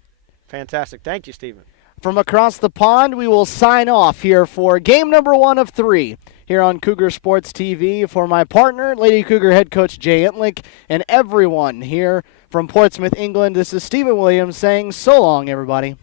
Fantastic. Thank you, Stephen. From across the pond, we will sign off here for game number 1 of 3 here on Cougar Sports TV. For my partner, Lady Cougar head coach Jay Entlick, and everyone here from Portsmouth, England, this is Stephen Williams saying so long, everybody.